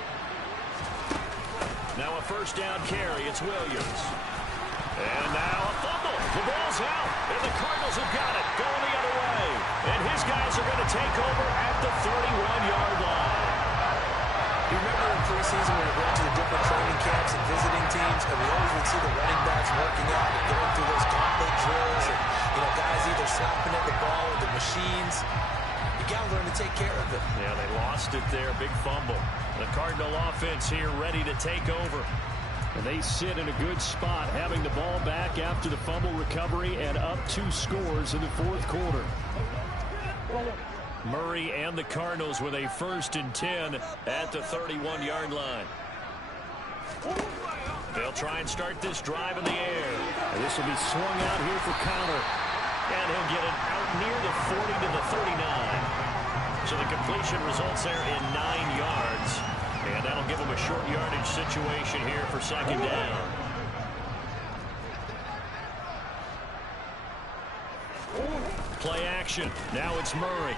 Now a first down carry. It's Williams. And now a fumble. The ball's out, and the Cardinals have got it. Going the other way. And his guys are going to take over at the 31-yard line. You remember in preseason when we went to the different training camps and visiting teams, and we always would see the running backs working out and going through those gauntlet drills, and guys either slapping at the ball or the machines. You got to learn to take care of it. Yeah, they lost it there. Big fumble. The Cardinal offense here ready to take over. And they sit in a good spot, having the ball back after the fumble recovery and up 2 scores in the fourth quarter. Murray and the Cardinals with a 1st and 10 at the 31-yard line. They'll try and start this drive in the air. And this will be swung out here for Connor. And he'll get it out near the 40 to the 39. So the completion results there in 9 yards. And that'll give him a short yardage situation here for second down. Play action. Now it's Murray.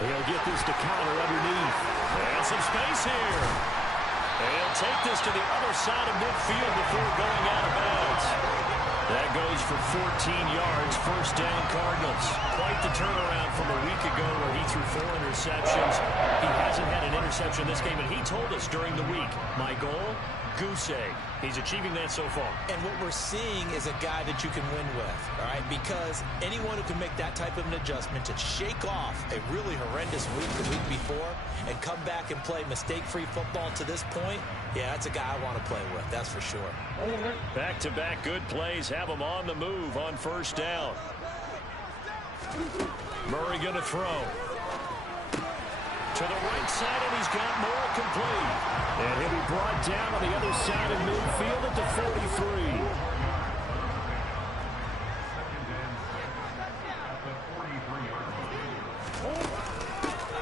He'll get this to Connor underneath. And some space here. And he'll take this to the other side of midfield before going out of bounds. That goes for 14 yards, first down Cardinals. Quite the turnaround from a week ago where he threw 4 interceptions. He hasn't had an interception this game, and he told us during the week, my goal, goose egg. He's achieving that so far. And what we're seeing is a guy that you can win with, all right? Because anyone who can make that type of an adjustment to shake off a really horrendous week the week before and come back and play mistake-free football to this point, yeah, that's a guy I want to play with, that's for sure. Back-to-back good plays have him on the move on first down. Murray going to throw. To the right side, and he's got more complete. And he'll be brought down on the other side of midfield at the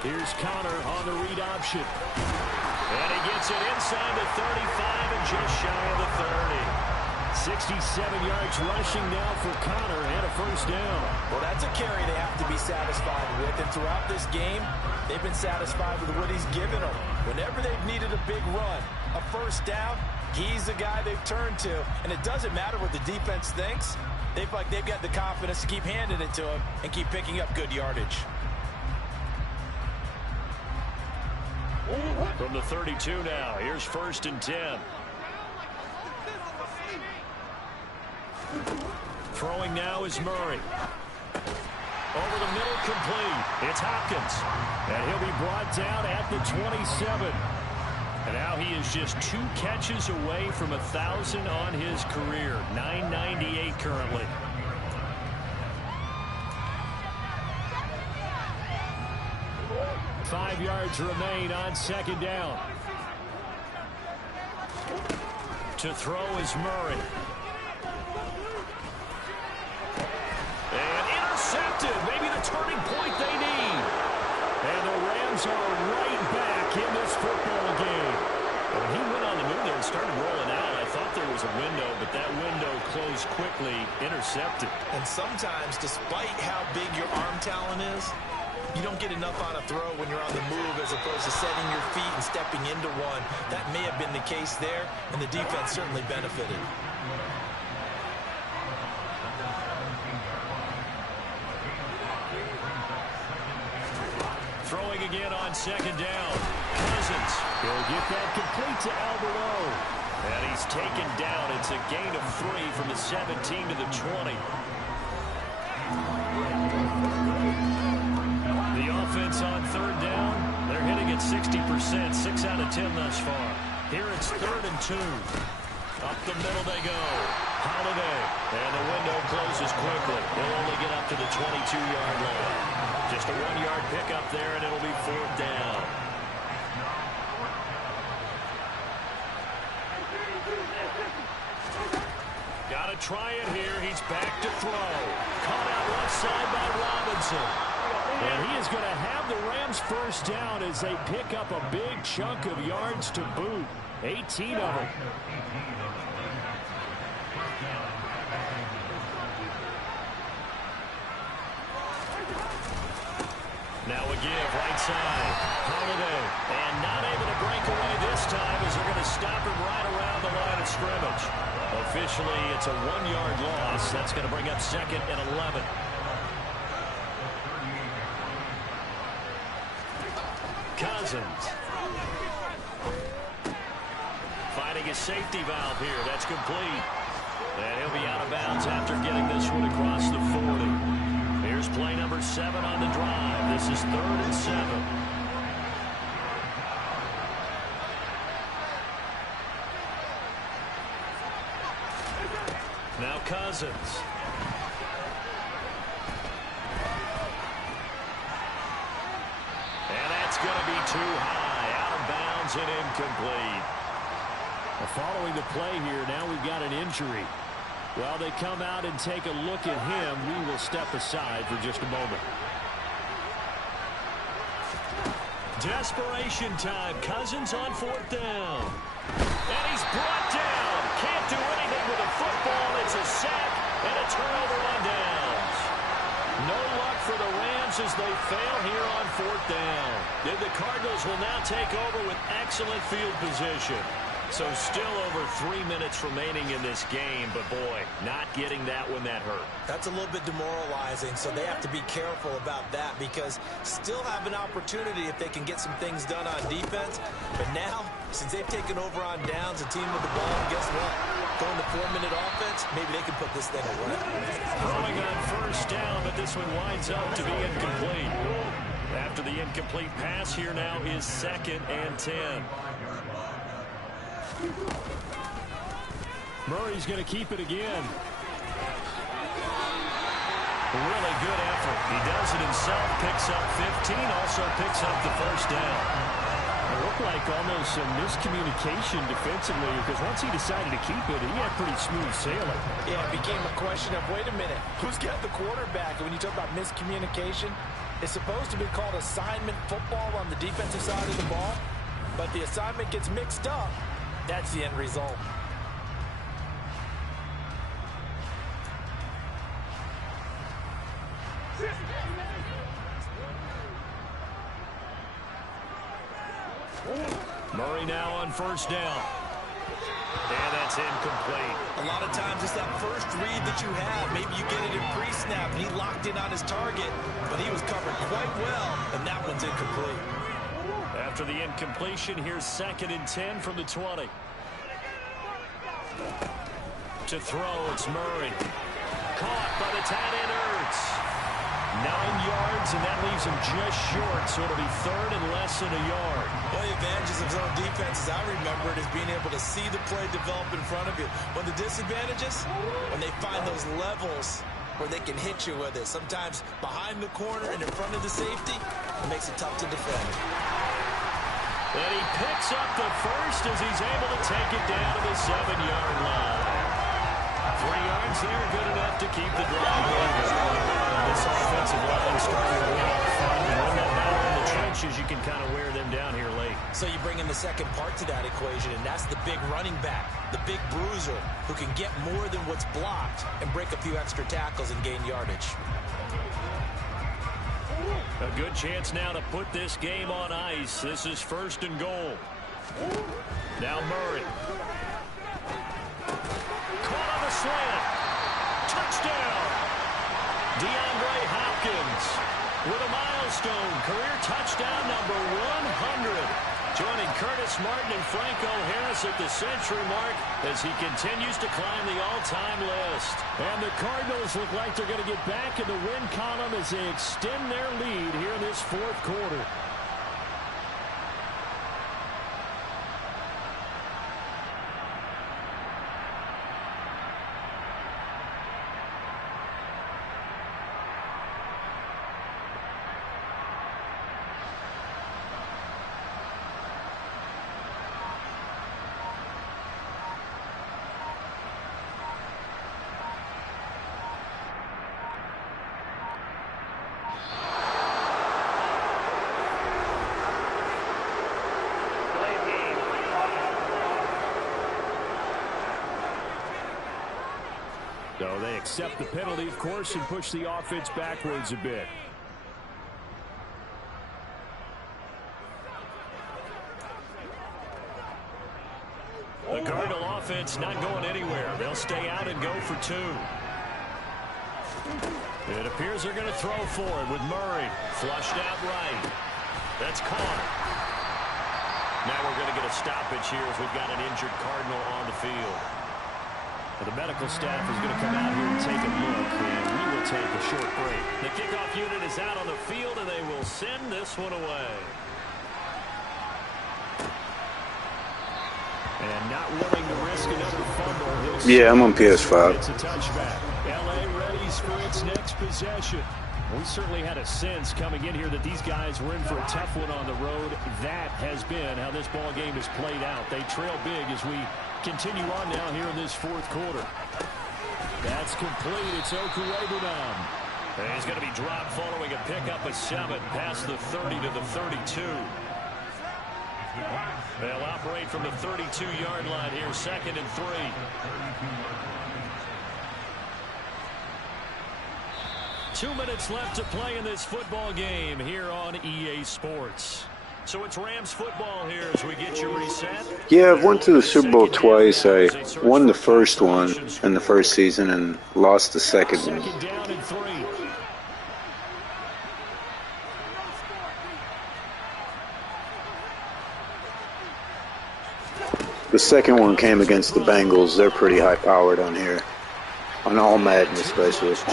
43. Here's Connor on the read option. And he gets it inside the 35 and just shy of the 30. 67 yards rushing now for Connor and a first down. Well, that's a carry they have to be satisfied with. And throughout this game, they've been satisfied with what he's given them. Whenever they've needed a big run, a first down, he's the guy they've turned to. And it doesn't matter what the defense thinks. They feel like they've got the confidence to keep handing it to him and keep picking up good yardage. From the 32 now, here's 1st and 10. Throwing now is Murray. Over the middle, complete. It's Hopkins. And he'll be brought down at the 27. And now he is just 2 catches away from 1,000 on his career. 998 currently. Five yards remain on second down. To throw is Murray. And intercepted. Maybe the turning point they need. And the Rams are right back in this football game. When he went on the move there and started rolling out, I thought there was a window, but that window closed quickly, intercepted. And sometimes, despite how big your arm talent is, you don't get enough on a throw when you're on the move as opposed to setting your feet and stepping into one. That may have been the case there, and the defense certainly benefited. Throwing again on second down. Cousins. He'll get that complete to Alvaro. And he's taken down. It's a gain of 3 from the 17 to the 20. The offense on third down. They're hitting at 60%. 6 out of 10 thus far. Here it's 3rd and 2. Up the middle they go. Holiday. And the window closes quickly. He'll only get up to the 22-yard line. Just a 1-yard pickup there, and it'll be 4th down. Got to try it here. He's back to throw. Caught out left side by Robinson. And he is going to have the Rams first down as they pick up a big chunk of yards to boot. 18 of them. Now a give, right side. Holiday. And not able to break away this time as they're going to stop him right around the line of scrimmage. Officially, it's a 1-yard loss. That's going to bring up 2nd and 11. Cousins. Finding his safety valve here. That's complete. And he'll be out of bounds after getting this one across the 40. Here's play number 7 on the drive. This is 3rd and 7. Now Cousins. And that's going to be too high. Out of bounds and incomplete. Following the play here, now we've got an injury. Well, they come out and take a look at him. We will step aside for just a moment. Desperation time. Cousins on 4th down. And he's brought down. Can't do anything with a football. It's a sack and a turnover on downs. No luck for the Rams as they fail here on 4th down. The Cardinals will now take over with excellent field position. So still over 3 minutes remaining in this game, but boy, not getting that one that hurt. That's a little bit demoralizing, so they have to be careful about that because still have an opportunity if they can get some things done on defense. But now, since they've taken over on downs, a team with the ball, guess what? Going to 4-minute offense, maybe they can put this thing away. Throwing on 1st down, but this one winds up to be incomplete. After the incomplete pass, here now is 2nd and 10. Murray's going to keep it again. Really good effort. He does it himself, picks up 15, also picks up the 1st down. It looked like almost some miscommunication defensively because once he decided to keep it, he had pretty smooth sailing. Yeah, it became a question of, wait a minute, who's got the quarterback? And when you talk about miscommunication, it's supposed to be called assignment football on the defensive side of the ball, but the assignment gets mixed up. That's the end result. Murray now on 1st down. And that's incomplete. A lot of times it's that first read that you have. Maybe you get it in pre-snap, and he locked in on his target, but he was covered quite well, and that one's incomplete. After the incompletion, here's 2nd and 10 from the 20. To throw, it's Murray. Caught by the tight end, Ertz. 9 yards, and that leaves him just short, so it'll be 3rd and less than a yard. One of the advantages of zone defense, as I remember it, is being able to see the play develop in front of you. One of the disadvantages, when they find those levels where they can hit you with it. Sometimes behind the corner and in front of the safety, it makes it tough to defend. And he picks up the 1st as he's able to take it down to the 7-yard line. 3 yards there, good enough to keep the drive moving. This offensive line starting to win up front. And when that battle in the trenches, you can kind of wear them down here late. So you bring in the second part to that equation, and that's the big running back, the big bruiser, who can get more than what's blocked and break a few extra tackles and gain yardage. A good chance now to put this game on ice. This is 1st and goal. Now Murray. Caught on the slant. Touchdown. DeAndre Hopkins with a milestone career touchdown number 100. Joining Curtis Martin and Franco Harris at the century mark as he continues to climb the all-time list. And the Cardinals look like they're going to get back in the win column as they extend their lead here in this 4th quarter. So they accept the penalty, of course, and push the offense backwards a bit. The Cardinal offense not going anywhere. They'll stay out and go for 2. It appears they're going to throw for it with Murray. Flushed out right. That's caught. Now we're going to get a stoppage here as we've got an injured Cardinal on the field. The medical staff is going to come out here and take a look, and we will take a short break. The kickoff unit is out on the field, and they will send this one away. And not willing to risk another fumble. Yeah, I'm on PS5. It's a touchback. LA readies for its next possession. We certainly had a sense coming in here that these guys were in for a tough one on the road. That has been how this ball game has played out. They trail big as we continue on now here in this 4th quarter. That's complete. It's Okuwebunam. He's going to be dropped following a pickup of 7 past the 30 to the 32. They'll operate from the 32-yard line here, 2nd and 3. Two minutes left to play in this football game here on EA Sports. So it's Rams football here as we get you reset. Yeah, I've went to the Super Bowl twice. I won the first one in the first season and lost the second one. 2nd down and 3. The second one came against the Bengals. They're pretty high-powered on here. On all Madden, especially. It'll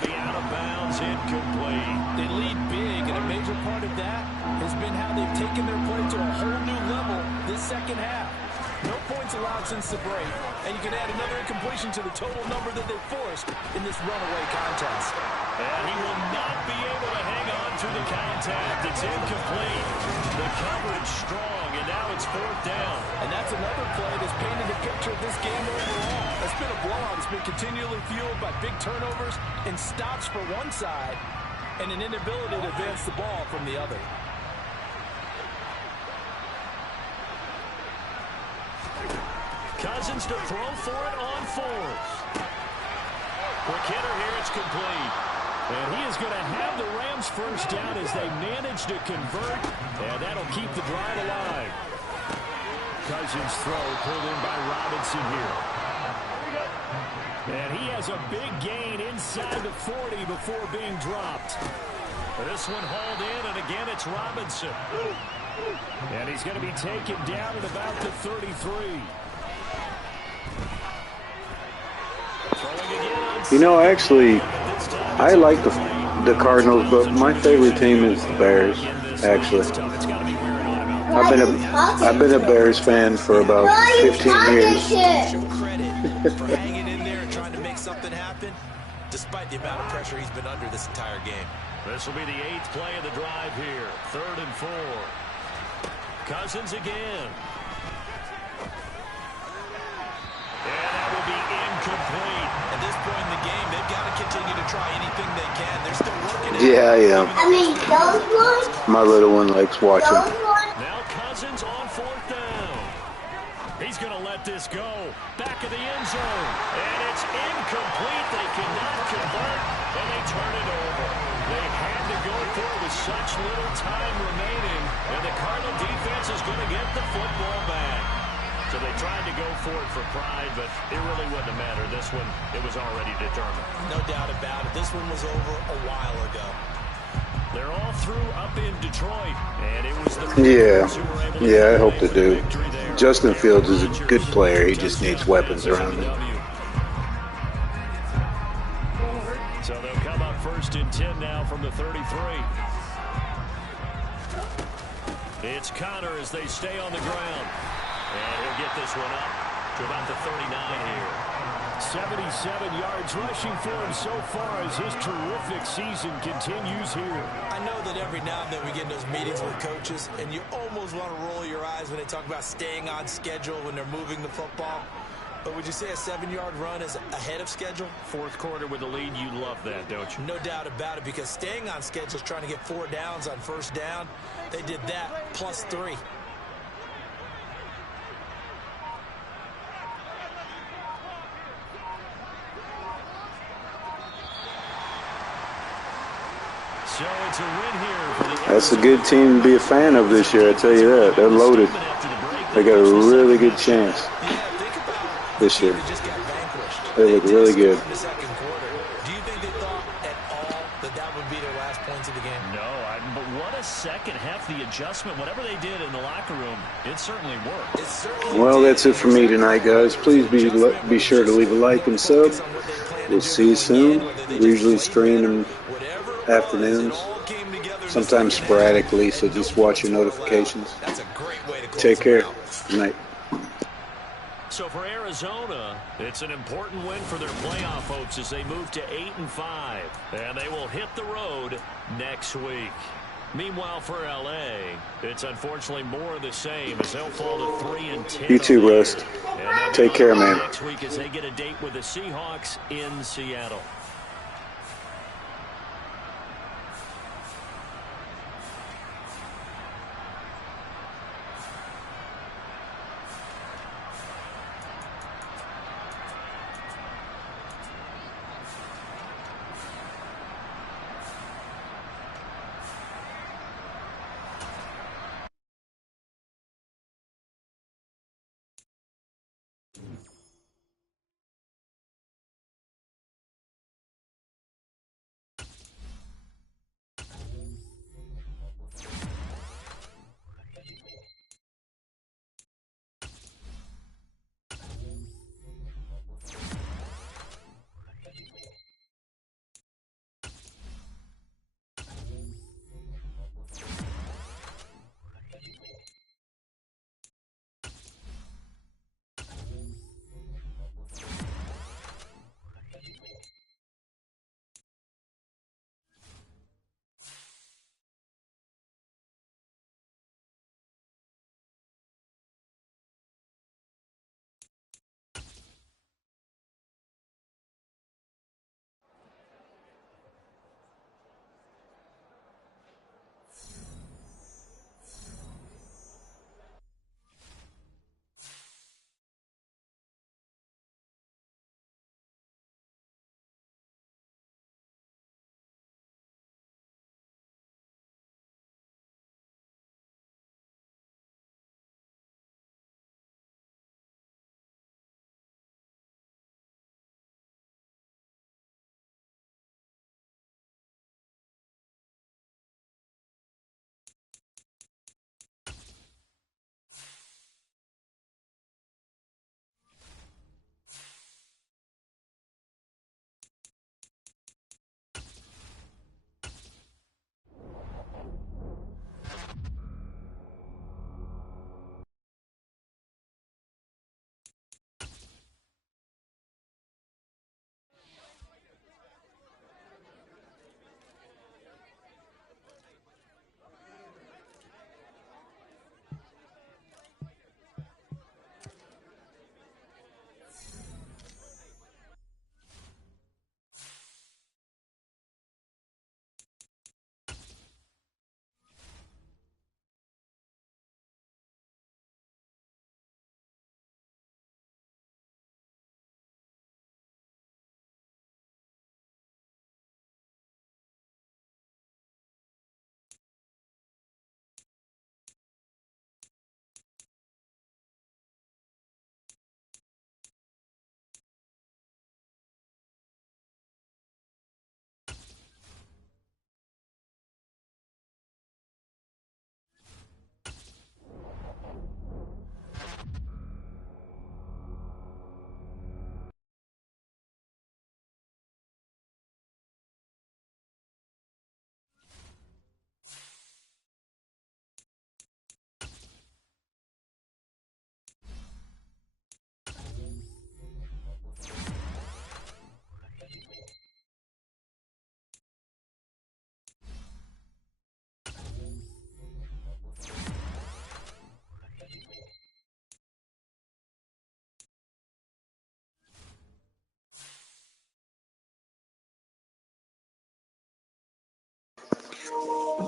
be out of bounds, incomplete. They lead big, and a major part of that has been how they've taken their play to a whole new level this second half. No points allowed since the break, and you can add another incompletion to the total number that they've forced in this runaway contest. And he will not be able to hang on to the contact. It's incomplete. The coverage strong, and now it's 4th down. And that's another play that's painted a picture of this game overall. It's been a blowout. It's been continually fueled by big turnovers and stops for one side and an inability to advance the ball from the other. Cousins to throw for it on 4th. Quick hitter here, it's complete. And he is going to have the Rams first down as they manage to convert, and that'll keep the drive alive. Cousins throw pulled in by Robinson here. And he has a big gain inside the 40 before being dropped. This one hauled in, and again it's Robinson. And he's going to be taken down at about the 33. You know, actually, I like the Cardinals, but my favorite team is the Bears, actually. I've been a Bears fan for about 15 years. For hanging in there and trying to make something happen, despite the amount of pressure he's been under this entire game. This will be the 8th play of the drive here. 3rd and 4. Cousins again. And that will be incomplete. At this point in the game, they've got to continue to try anything they can. They're still working it. Yeah, I am. My little one likes watching. Now let this go. Back of the end zone. And it's incomplete. They cannot convert, and they turn it over. They had to go for it with such little time remaining, and the Cardinal defense is going to get the football back. So they tried to go for it for pride, but it really wouldn't have mattered. This one, it was already determined. No doubt about it. This one was over a while ago. They're all through up in Detroit, and it was the I hope they do. Justin Fields is a good player. He just needs weapons around him. So they'll come up 1st and 10 now from the 33. It's Connor as they stay on the ground. And he'll get this one up to about the 39 here. 77 yards rushing for him so far as his terrific season continues here. I know that every now and then we get in those meetings with coaches, and you almost want to roll your eyes when they talk about staying on schedule when they're moving the football. But would you say a 7-yard run is ahead of schedule? Fourth quarter with the lead, you love that, don't you? No doubt about it, because staying on schedule is trying to get 4 downs on first down. They did that plus 3. So it's a win here for the That's a good team to be a fan of this year, I tell you that. They're loaded. They got a really good chance this year. They look really good. Do you think they thought at all that that would be their last points of the game? No, but what a second half, the adjustment, whatever they did in the locker room, it certainly worked. Well, that's it for me tonight, guys. Please be sure to leave a like and sub. We'll see you soon. We usually stream in afternoons, sometimes sporadically, so just watch your notifications. Take care. Good night. So for Arizona, it's an important win for their playoff hopes as they move to 8-5, and they will hit the road next week. Meanwhile, for LA, it's unfortunately more of the same as they'll fall to 3-10. You too, Rust. Take care, man. Next week as they get a date with the Seahawks in Seattle.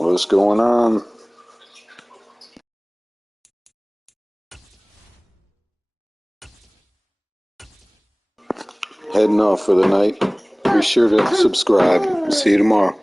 What's going on? Heading off for the night. Be sure to subscribe. See you tomorrow.